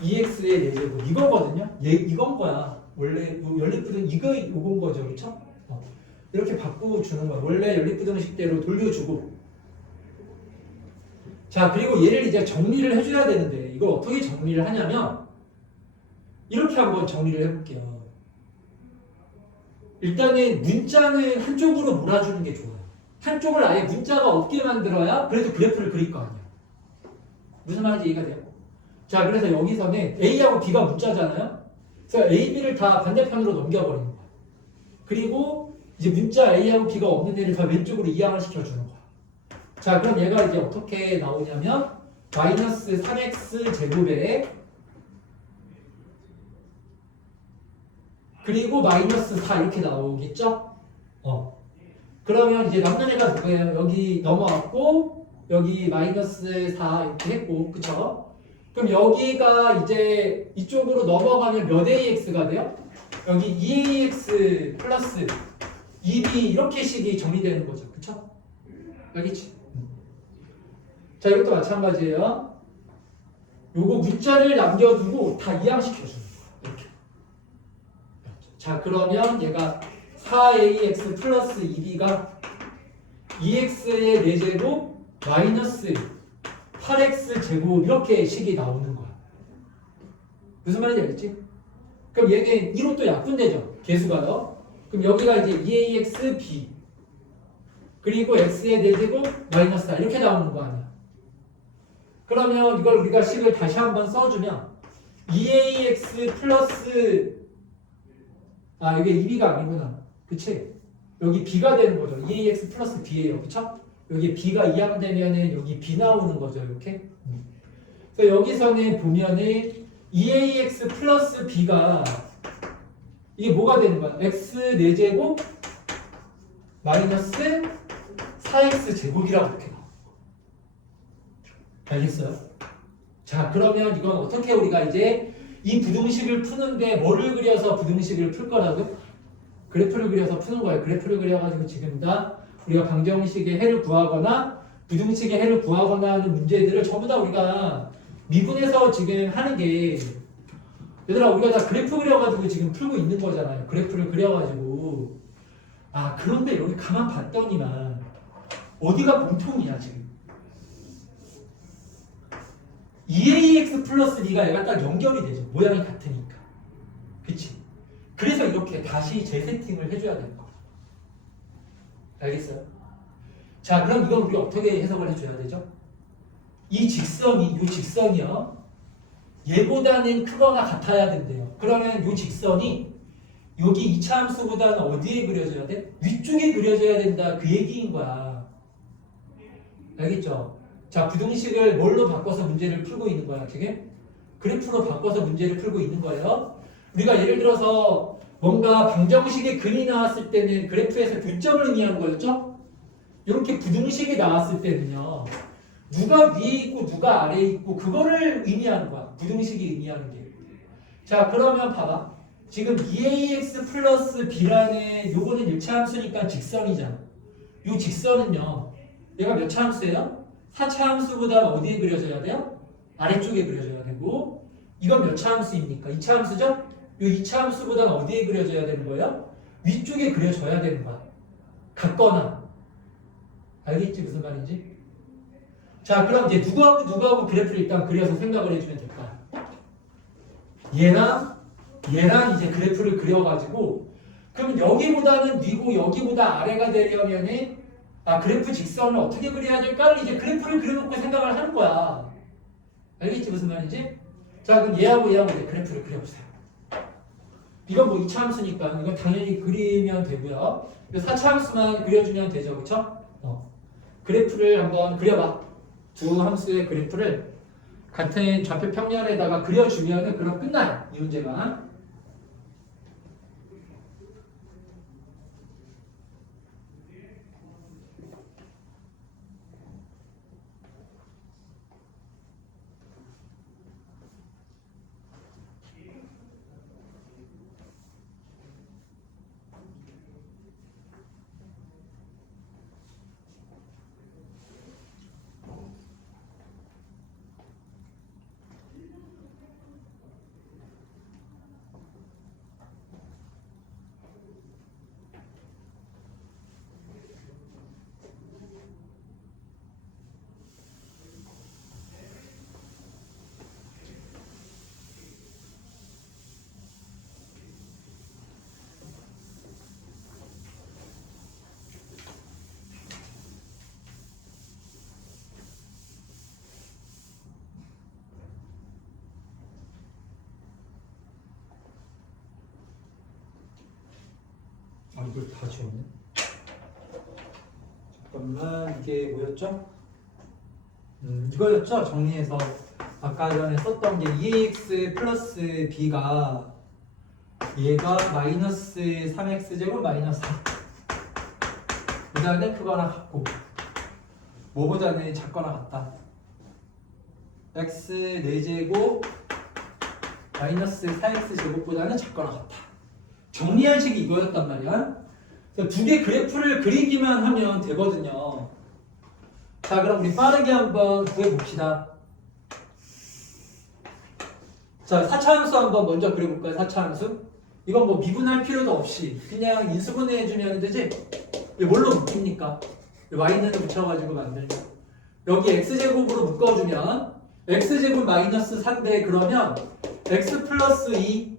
2x의 4제곱 이거거든요. 이건 거야. 원래 연립부등 이건 거죠, 그렇죠? 이렇게 바꿔주는 거야. 원래 연립부등식대로 돌려주고. 자, 그리고 얘를 이제 정리를 해줘야 되는데 이걸 어떻게 정리를 하냐면 이렇게 한번 정리를 해볼게요. 일단은 문자는 한쪽으로 몰아주는 게 좋아요. 한쪽을 아예 문자가 없게 만들어야 그래도 그래프를 그릴 거 아니야. 무슨 말인지 이해가 돼요? 자, 그래서 여기서는 A하고 B가 문자잖아요. 그래서 A, B를 다 반대편으로 넘겨버리는 거야. 그리고 이제 문자 A하고 B가 없는 애를 다 왼쪽으로 이항을 시켜주는 거야. 자, 그럼 얘가 이제 어떻게 나오냐면 마이너스 3x 제곱에 그리고 마이너스 4 이렇게 나오겠죠? 그러면 이제 남는 애가 누구예요? 여기 넘어왔고 여기 마이너스 4 이렇게 했고, 그쵸? 그럼 여기가 이제 이쪽으로 넘어가면 몇 AX가 돼요? 여기 2AX 플러스 2B 이렇게 식이 정리되는 거죠. 그쵸? 알겠지? 자, 이것도 마찬가지예요. 요거 문자를 남겨두고 다 이항시켜주는 거야. 이렇게. 자, 그러면 얘가 4AX 플러스 2B가 2X의 4제곱 마이너스 8X 제곱 이렇게 식이 나오는 거야. 무슨 말인지 알겠지? 그럼 얘는 1호 또 약분되죠. 개수가요. 그럼 여기가 이제 2AX B 그리고 X의 4제곱 마이너스 4 이렇게 나오는 거 아니야. 그러면 이걸 우리가 식을 다시 한번 써주면 2AX 플러스 이게 2B가 아니구나. 그치? 여기 B가 되는 거죠. 2AX 플러스 B예요. 그쵸? 여기 B가 이항되면은 여기 B 나오는 거죠. 이렇게. 그래서 여기서는 보면은 2AX 플러스 B가 이게 뭐가 되는 거야? X 4제곱 마이너스 4X 제곱이라고 이렇게 나와. 알겠어요? 자, 그러면 이건 어떻게 우리가 이제 이 부등식을 푸는데 뭐를 그려서 부등식을 풀 거라고요? 그래프를 그려서 푸는 거예요. 그래프를 그려가지고 지금 다 우리가 방정식의 해를 구하거나 부등식의 해를 구하거나 하는 문제들을 전부 다 우리가 미분해서 지금 하는 게 얘들아 우리가 다 그래프 그려가지고 지금 풀고 있는 거잖아요. 그래프를 그려가지고 그런데 여기 가만 봤더니만 어디가 공통이야 지금 2ax 플러스 b가 얘가 딱 연결이 되죠. 모양이 같으니까. 그치? 그래서 이렇게 다시 재세팅을 해줘야 되는 거야. 알겠어요? 자, 그럼 이건 우리가 어떻게 해석을 해줘야 되죠? 이 직선이요. 얘보다는 크거나 같아야 된대요. 그러면 이 직선이 여기 2차 함수보다는 어디에 그려져야 돼? 위쪽에 그려져야 된다. 그 얘기인 거야. 알겠죠? 자, 부등식을 뭘로 바꿔서 문제를 풀고 있는 거야, 지금? 그래프로 바꿔서 문제를 풀고 있는 거예요. 우리가 예를 들어서 뭔가 방정식의 근이 나왔을 때는 그래프에서 교점을 의미하는 거였죠? 이렇게 부등식이 나왔을 때는요. 누가 위에 있고 누가 아래에 있고 그거를 의미하는 거야. 부등식이 의미하는 게. 자, 그러면 봐봐. 지금 2ax 플러스 b라는 요거는 1차 함수니까 직선이잖아. 요 직선은요. 얘가 몇 차 함수예요? 4차 함수보다 어디에 그려져야 돼요? 아래쪽에 그려져야 되고 이건 몇 차 함수입니까? 2차 함수죠? 요 2차 함수보다는 어디에 그려져야 되는 거예요? 위쪽에 그려져야 되는 거야. 같거나. 알겠지? 무슨 말인지? 자, 그럼 이제 누구하고 그래프를 일단 그려서 생각을 해주면 될까? 얘랑 이제 그래프를 그려가지고 그러면 여기보다는 위고 여기보다 아래가 되려면은 그래프 직선을 어떻게 그려야 될까를 이제 그래프를 그려놓고 생각을 하는 거야. 알겠지? 무슨 말인지? 자, 그럼 얘하고 이제 그래프를 그려보세요. 이건 뭐 2차 함수니까 이건 당연히 그리면 되고요. 4차 함수만 그려주면 되죠. 그쵸? 그래프를 한번 그려봐. 두 함수의 그래프를 같은 좌표 평면에다가 그려주면은 그럼 끝나요. 이 문제가. 이걸 다 지웠네. 잠깐만, 이게 뭐였죠? 이거였죠? 정리해서 아까 전에 썼던 게 2ax 플러스 b가 얘가 마이너스 3x제곱 마이너스 4. 그 다음에 크거나 같고 뭐보다는 작거나 같다. x 4제곱 마이너스 4x제곱보다는 작거나 같다. 정리할 식이 이거였단 말이야. 두 개 그래프를 그리기만 하면 되거든요. 자, 그럼 우리 빠르게 한번 구해봅시다. 자, 4차함수 한번 먼저 그려볼까요? 4차함수. 이건 뭐 미분할 필요도 없이 그냥 인수분해해주면 되지? 이게 뭘로 묶입니까? y는 붙여가지고 만들면 여기 x제곱으로 묶어주면 x제곱 마이너스 4인데 그러면 x 플러스 2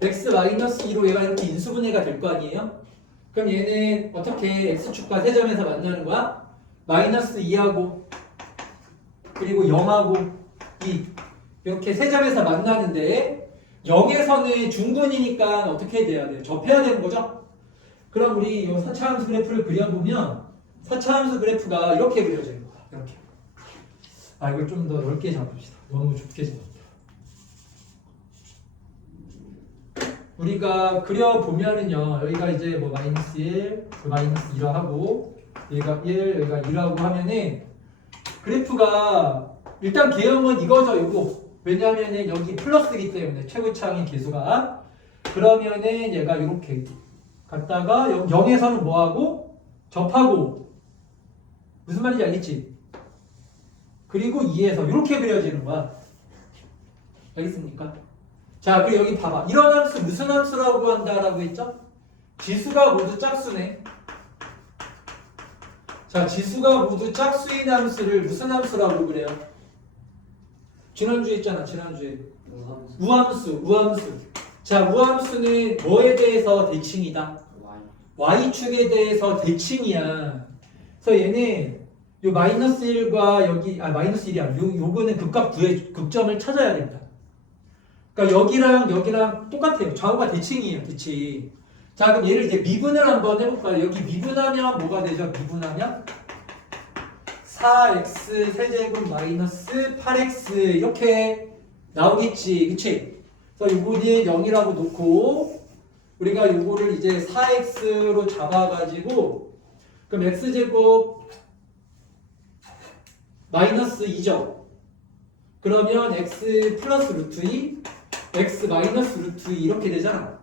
x 마이너스 2로 얘가 이렇게 인수분해가 될 거 아니에요? 그럼 얘는 어떻게 x축과 세점에서 만나는 거야? 마이너스 2하고 그리고 0하고 2 이렇게 세점에서 만나는데 0에서는 중근이니까 어떻게 돼야 돼요? 접해야 되는 거죠? 그럼 우리 이 4차함수 그래프를 그려보면 4차함수 그래프가 이렇게 그려지는 거야. 이렇게. 아, 이걸 좀 더 넓게 잡읍시다. 너무 좁게 잡았다. 우리가 그려보면은요, 여기가 이제 뭐 마이너스 1, 마이너스 2라 하고, 얘가 1, 여기가 2라고 하면은, 그래프가, 일단 개형은 이거죠, 이거. 왜냐면은 여기 플러스이기 때문에, 최고차항의 개수가. 그러면은 얘가 이렇게 갔다가, 0에서는 뭐하고? 접하고. 무슨 말인지 알겠지? 그리고 2에서 이렇게 그려지는 거야. 알겠습니까? 자, 그리고 여기 봐봐. 이런 함수 무슨 함수라고 한다라고 했죠? 지수가 모두 짝수네. 자, 지수가 모두 짝수인 함수를 무슨 함수라고 그래요? 지난주에 있잖아, 지난주에. 우함수. 자, 우함수는 뭐에 대해서 대칭이다? y축에 대해서 대칭이야. 그래서 얘는 요 마이너스 1과 여기, 마이너스 1이 아니야. 요거는 극값 구해, 극점을 찾아야 된다. 그러니까 여기랑 똑같아요. 좌우가 대칭이에요. 대칭. 자, 그럼 얘를 이제 미분을 한번 해볼까요? 여기 미분하면 뭐가 되죠? 미분하면 4x 세제곱 마이너스 8x 이렇게 나오겠지. 그치? 그래서 요거는 0이라고 놓고 우리가 요거를 이제 4x로 잡아가지고 그럼 x제곱 마이너스 2죠. 그러면 x 플러스 루트 2 x 마이너스 루트 2 이렇게 되잖아.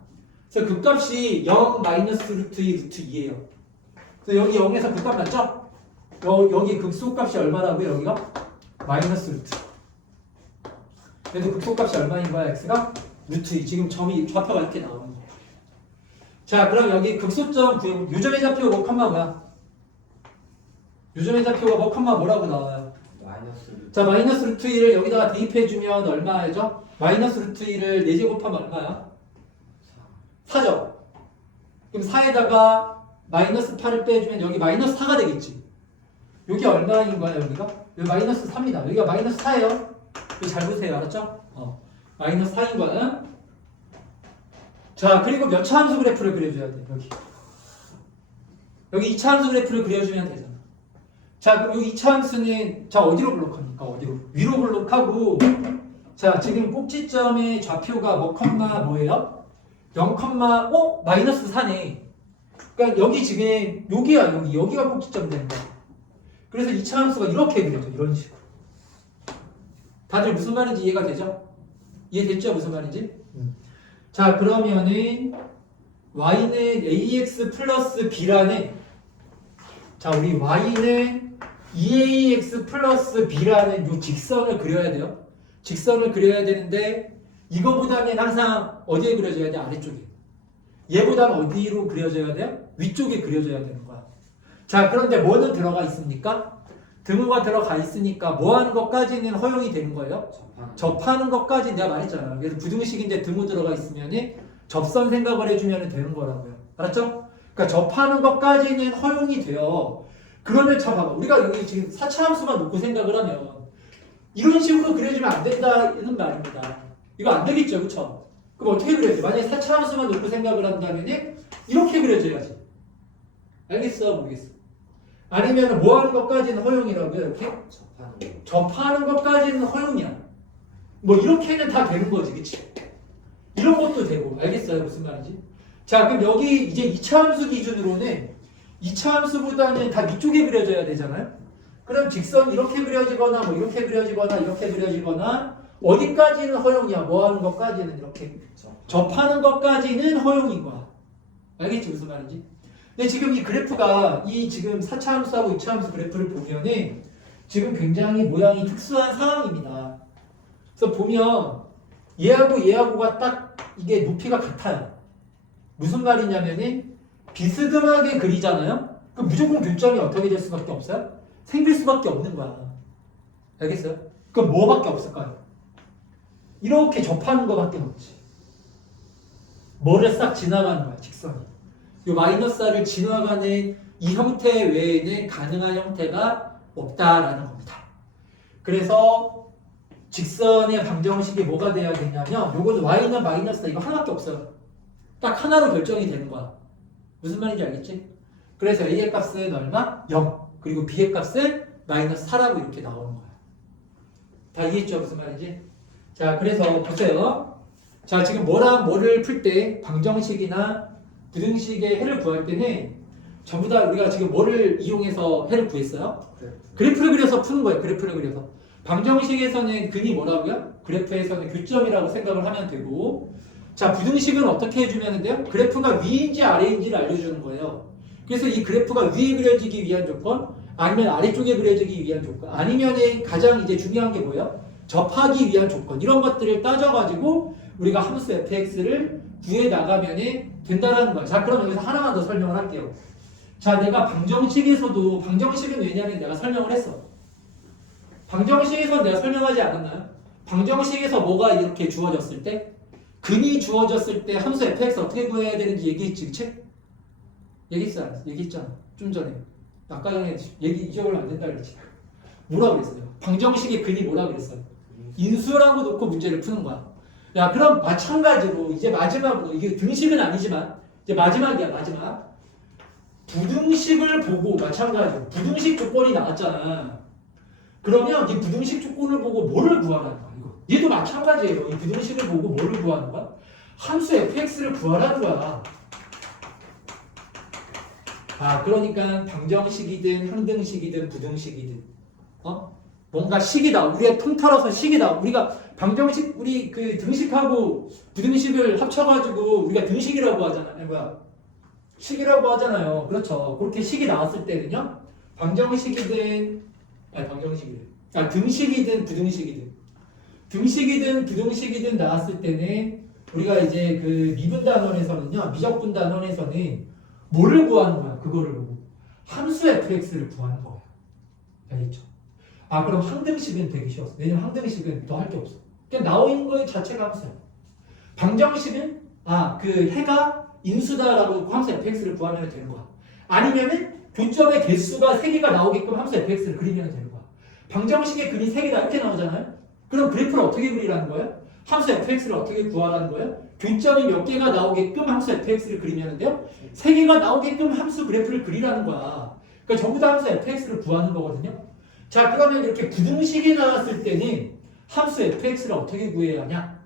그래서 극값이 0 마이너스 루트 2 루트 2예요. 그래서 여기 0에서 극값 맞죠? 여기 극소값이 얼마라고요? 여기가? 마이너스 루트. 그래도 극소값이 얼마인 거야? x가? 루트 2. 지금 점이 좌표가 이렇게 나오는 거야. 자, 그럼 여기 극소점 구해보 요점의 좌표가 뭐 컴마 뭐야? 요점의 좌표가 뭐 컴마 뭐라고 나와요? 자, 마이너스 루트 2를 여기다가 대입해주면 얼마죠? 마이너스 루트 2를 4제곱하면 얼마야? 4죠? 그럼 4에다가 마이너스 8을 빼주면 여기 마이너스 4가 되겠지? 여기 얼마인 거야, 여기가? 여기 마이너스 4입니다. 여기가 마이너스 4예요. 여기 잘 보세요. 알았죠? 마이너스 4인 거야. 자, 그리고 몇 차 함수 그래프를 그려줘야 돼, 여기 2차 함수 그래프를 그려주면 되잖아. 자, 그럼 이 2차 함수는 자 어디로 블록합니까? 어디로? 위로 블록하고 자, 지금 꼭지점의 좌표가 뭐 컴마 뭐예요? 0, 마이너스 4네. 그러니까 여기 지금 여기야 여기가 꼭지점 되는 거야. 그래서 2차 함수가 이렇게 그려져. 이런 식으로. 다들 무슨 말인지 이해가 되죠? 이해됐죠? 무슨 말인지? 자, 그러면은 y는 ax 플러스 b라는 자, 우리 y는 2ax 플러스 b라는 요 직선을 그려야 돼요. 직선을 그려야 되는데 이거보다는 항상 어디에 그려져야 돼? 아래쪽에. 얘보다는 어디로 그려져야 돼요? 위쪽에 그려져야 되는 거야. 자, 그런데 뭐는 들어가 있습니까? 등호가 들어가 있으니까 뭐 하는 것까지는 허용이 되는 거예요? 접하는 것까지 내가 말했잖아. 그래서 부등식인데 등호 들어가 있으면 접선 생각을 해주면 되는 거라고요. 알았죠? 그러니까 접하는 것까지는 허용이 돼요. 그러면 자 봐봐. 우리가 여기 지금 4차 함수만 놓고 생각을 하면 이런 식으로 그려주면 안 된다는 말입니다. 이거 안 되겠죠, 그렇죠? 그럼 어떻게 그려야지? 만약에 4차 함수만 놓고 생각을 한다면 이렇게 그려져야지. 알겠어? 모르겠어? 아니면 뭐 하는 것까지는 허용이라고요? 이렇게? 접하는 거. 접하는 것까지는 허용이야. 뭐 이렇게는 다 되는 거지, 그치? 이런 것도 되고, 알겠어요? 무슨 말인지? 자, 그럼 여기 이제 2차 함수 기준으로는 2차 함수보다는 다 위쪽에 그려져야 되잖아요? 그럼 직선이 이렇게 그려지거나, 뭐 이렇게 그려지거나, 이렇게 그려지거나, 어디까지는 허용이야? 뭐 하는 것까지는 이렇게. 접하는 것까지는 허용인 거야. 알겠지? 무슨 말인지? 근데 지금 이 그래프가, 이 지금 4차 함수하고 2차 함수 그래프를 보면은 지금 굉장히 모양이 특수한 상황입니다. 그래서 보면 얘하고 얘하고가 딱 이게 높이가 같아요. 무슨 말이냐면은 비스듬하게 그리잖아요? 그럼 무조건 교점이 어떻게 될 수밖에 없어요? 생길 수밖에 없는 거야. 알겠어요? 그럼 뭐밖에 없을까요? 이렇게 접하는 거밖에 없지. 뭐를 싹 지나가는 거야, 직선이. 이 마이너스 R을 지나가는 이 형태 외에는 가능한 형태가 없다라는 겁니다. 그래서 직선의 방정식이 뭐가 돼야 되냐면 요거는 Y는 마이너스 이거 하나밖에 없어요. 딱 하나로 결정이 되는 거야. 무슨 말인지 알겠지? 그래서 A의 값은 얼마? 0. 그리고 B의 값은 마이너스 4라고 이렇게 나오는 거야. 다 이해했죠? 무슨 말인지? 자, 그래서 보세요. 자, 지금 뭐랑 뭐를 풀 때 방정식이나 부등식의 해를 구할 때는 전부 다 우리가 지금 뭐를 이용해서 해를 구했어요? 그래프를 그려서 푸는 거예요. 그래프를 그려서. 방정식에서는 근이 뭐라고요? 그래프에서는 교점이라고 생각을 하면 되고, 자, 부등식은 어떻게 해주면 돼요? 그래프가 위인지 아래인지를 알려주는 거예요. 그래서 이 그래프가 위에 그려지기 위한 조건, 아니면 아래쪽에 그려지기 위한 조건, 아니면 가장 이제 중요한 게 뭐예요? 접하기 위한 조건, 이런 것들을 따져가지고 우리가 함수 fx를 구해 나가면 된다라는 거야. 자, 그럼 여기서 하나만 더 설명을 할게요. 자, 내가 방정식에서도, 방정식은 왜냐면 내가 설명을 했어. 방정식에서 내가 설명하지 않았나요? 방정식에서 뭐가 이렇게 주어졌을 때, 근이 주어졌을 때 함수 fx 어떻게 구해야 되는지 얘기했지, 그치? 얘기했어, 안 했어? 얘기했잖아. 좀 전에. 아까 전에 얘기 잊어버리면 안 된다 그랬지. 뭐라 그랬어요? 방정식의 근이 뭐라 그랬어요? 인수라고 놓고 문제를 푸는 거야. 야, 그럼 마찬가지로 이제 마지막으로, 이게 등식은 아니지만 이제 마지막이야, 마지막. 부등식을 보고 마찬가지로 부등식 조건이 나왔잖아. 그러면 이 부등식 조건을 보고 뭐를 구하라는 거야, 이거. 얘도 마찬가지예요. 이 부등식을 보고 뭐를 구하는 거야? 함수 fx를 구하라는 거야. 아, 그러니까 방정식이든 항등식이든 부등식이든 뭔가 식이다. 우리가 통틀어서 식이다. 우리가 방정식, 우리 그 등식하고 부등식을 합쳐가지고 우리가 등식이라고 하잖아요. 뭐야? 식이라고 하잖아요. 그렇죠. 그렇게 식이 나왔을 때는요. 방정식이든, 등식이든 부등식이든. 등식이든 부등식이든 나왔을 때는 우리가 이제 그 미분단원에서는요. 미적분단원에서는 뭐를 구하는 거야? 그거를 보고. 함수 fx를 구하는 거야. 알겠죠? 아, 그럼 항등식은 되게 쉬웠어. 왜냐면 항등식은 더 할 게 없어. 그냥 나와 있는 거 자체가 함수야. 방정식은 그 해가 인수다라고 함수 fx를 구하면 되는 거야. 아니면은 교점의 개수가 3개가 나오게끔 함수 fx를 그리면 되는 거야. 방정식의 근이 3개다 이렇게 나오잖아요. 그럼 그래프를 어떻게 그리라는 거예요? 함수 fx를 어떻게 구하라는 거예요? 교점이 몇 개가 나오게끔 함수 fx를 그리면 돼요? 3개가 나오게끔 함수 그래프를 그리라는 거야. 그러니까 전부 다 함수 fx를 구하는 거거든요. 자, 그러면 이렇게 부등식이 나왔을 때는 함수 fx를 어떻게 구해야 하냐?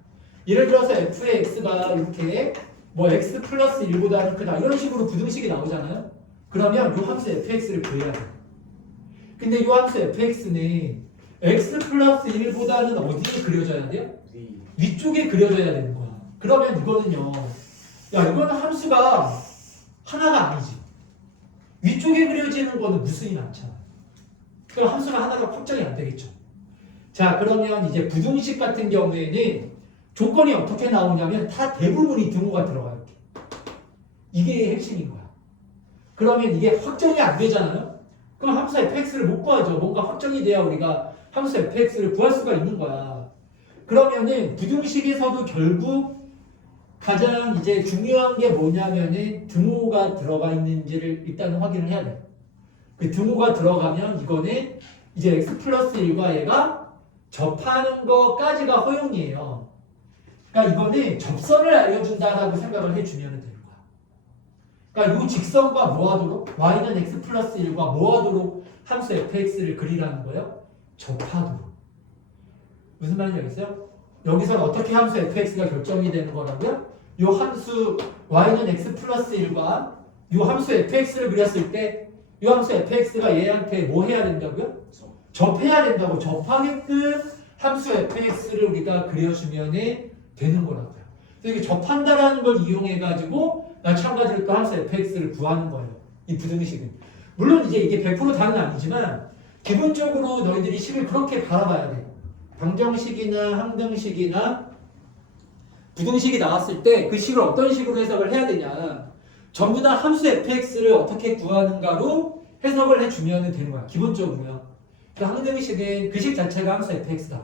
예를 들어서 f의 x가 이렇게 뭐 x 플러스 1보다는 크다 이런 식으로 부등식이 나오잖아요. 그러면 이 함수 fx를 구해야 돼. 근데 이 함수 fx는 x 플러스 1보다는 어디에 그려져야 돼요? 위쪽에 그려져야 되는 거야. 그러면 이거는요. 야, 이거는 함수가 하나가 아니지. 위쪽에 그려지는 거는 무수히 많잖아. 그럼 함수가 하나가 확정이 안 되겠죠. 자, 그러면 이제 부등식 같은 경우에는 조건이 어떻게 나오냐면 다 대부분이 등호가 들어가요. 이게 핵심인 거야. 그러면 이게 확정이 안 되잖아요. 그럼 함수 fx를 못 구하죠. 뭔가 확정이 돼야 우리가 함수 fx를 구할 수가 있는 거야. 그러면은 부등식에서도 결국 가장 이제 중요한 게 뭐냐면은 등호가 들어가 있는지를 일단 확인을 해야 돼. 그 등호가 들어가면 이거는 이제 x 플러스 1과 얘가 접하는 것까지가 허용이에요. 그러니까 이거는 접선을 알려준다라고 생각을 해주면 되는 거야. 그러니까 이 직선과 뭐하도록? y는 x 플러스 1과 뭐하도록 함수 fx를 그리라는 거예요? 접하도록. 무슨 말인지 알겠어요? 여기서는 어떻게 함수 fx가 결정이 되는 거라고요? 이 함수 y는 x 플러스 1과 이 함수 fx를 그렸을 때 이 함수 fx가 얘한테 뭐 해야 된다고요? 접해야 된다고. 접하게끔 함수 fx를 우리가 그려주면 되는 거라고요. 그래서 이게 접한다라는 걸 이용해가지고 마찬가지로 또 함수 fx를 구하는 거예요. 이 부등식은. 물론 이제 이게 100% 다는 아니지만 기본적으로 너희들이 식을 그렇게 바라봐야 돼. 방정식이나 항등식이나 부등식이 나왔을 때 그 식을 어떤 식으로 해석을 해야 되냐. 전부 다 함수 fx를 어떻게 구하는가로 해석을 해주면 되는 거야. 기본적으로요. 그 항등식은 그 식 자체가 함수 fx다.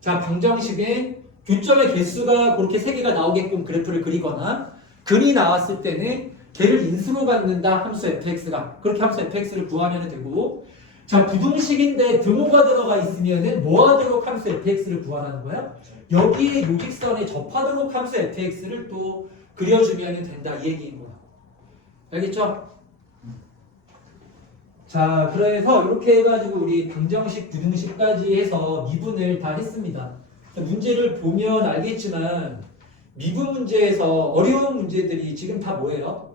자, 방정식은 교점의 개수가 그렇게 3개가 나오게끔 그래프를 그리거나 근이 나왔을 때는 걔를 인수로 갖는다. 함수 fx가. 그렇게 함수 fx를 구하면 되고, 자, 부등식인데 등호가 들어가 있으면은 뭐 하도록 함수 fx를 구하라는 거야? 여기에 요직선에 접하도록 함수 fx를 또 그려주면 된다. 이 얘기인 거야. 알겠죠? 자, 그래서 이렇게 해가지고 우리 방정식, 부등식까지 해서 미분을 다 했습니다. 문제를 보면 알겠지만 미분 문제에서 어려운 문제들이 지금 다 뭐예요?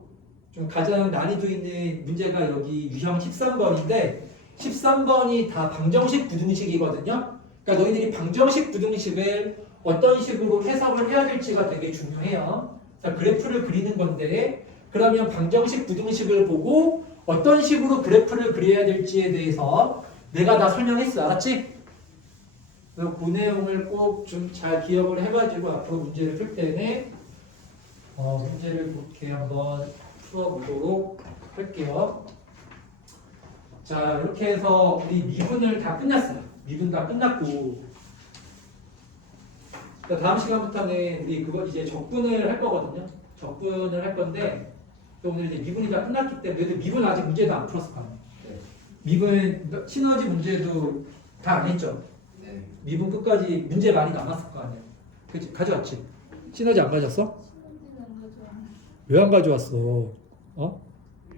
좀 가장 난이도 있는 문제가 여기 유형 13번인데 13번이 다 방정식 부등식이거든요. 그러니까 너희들이 방정식 부등식을 어떤 식으로 해석을 해야 될지가 되게 중요해요. 자, 그래프를 그리는 건데 그러면 방정식 부등식을 보고 어떤 식으로 그래프를 그려야 될지에 대해서 내가 다 설명했어. 알았지? 그 내용을 꼭 좀 잘 기억을 해가지고 앞으로 문제를 풀 때는 문제를 그렇게 한번 풀어보도록 할게요. 자, 이렇게 해서 우리 미분을 다 끝났어요. 미분 다 끝났고, 다음 시간부터는 우리 그거 이제 적분을 할 거거든요. 적분을 할 건데, 또 오늘 이제 미분이 다 끝났기 때문에 미분 아직 문제도 안 풀었을 거 아니에요. 미분 시너지 문제도 다 안 했죠. 미분 끝까지 문제 많이 남았을 거 아니에요. 그치? 가져왔지? 시너지 안 가져왔어? 왜 안 가져왔어? 어?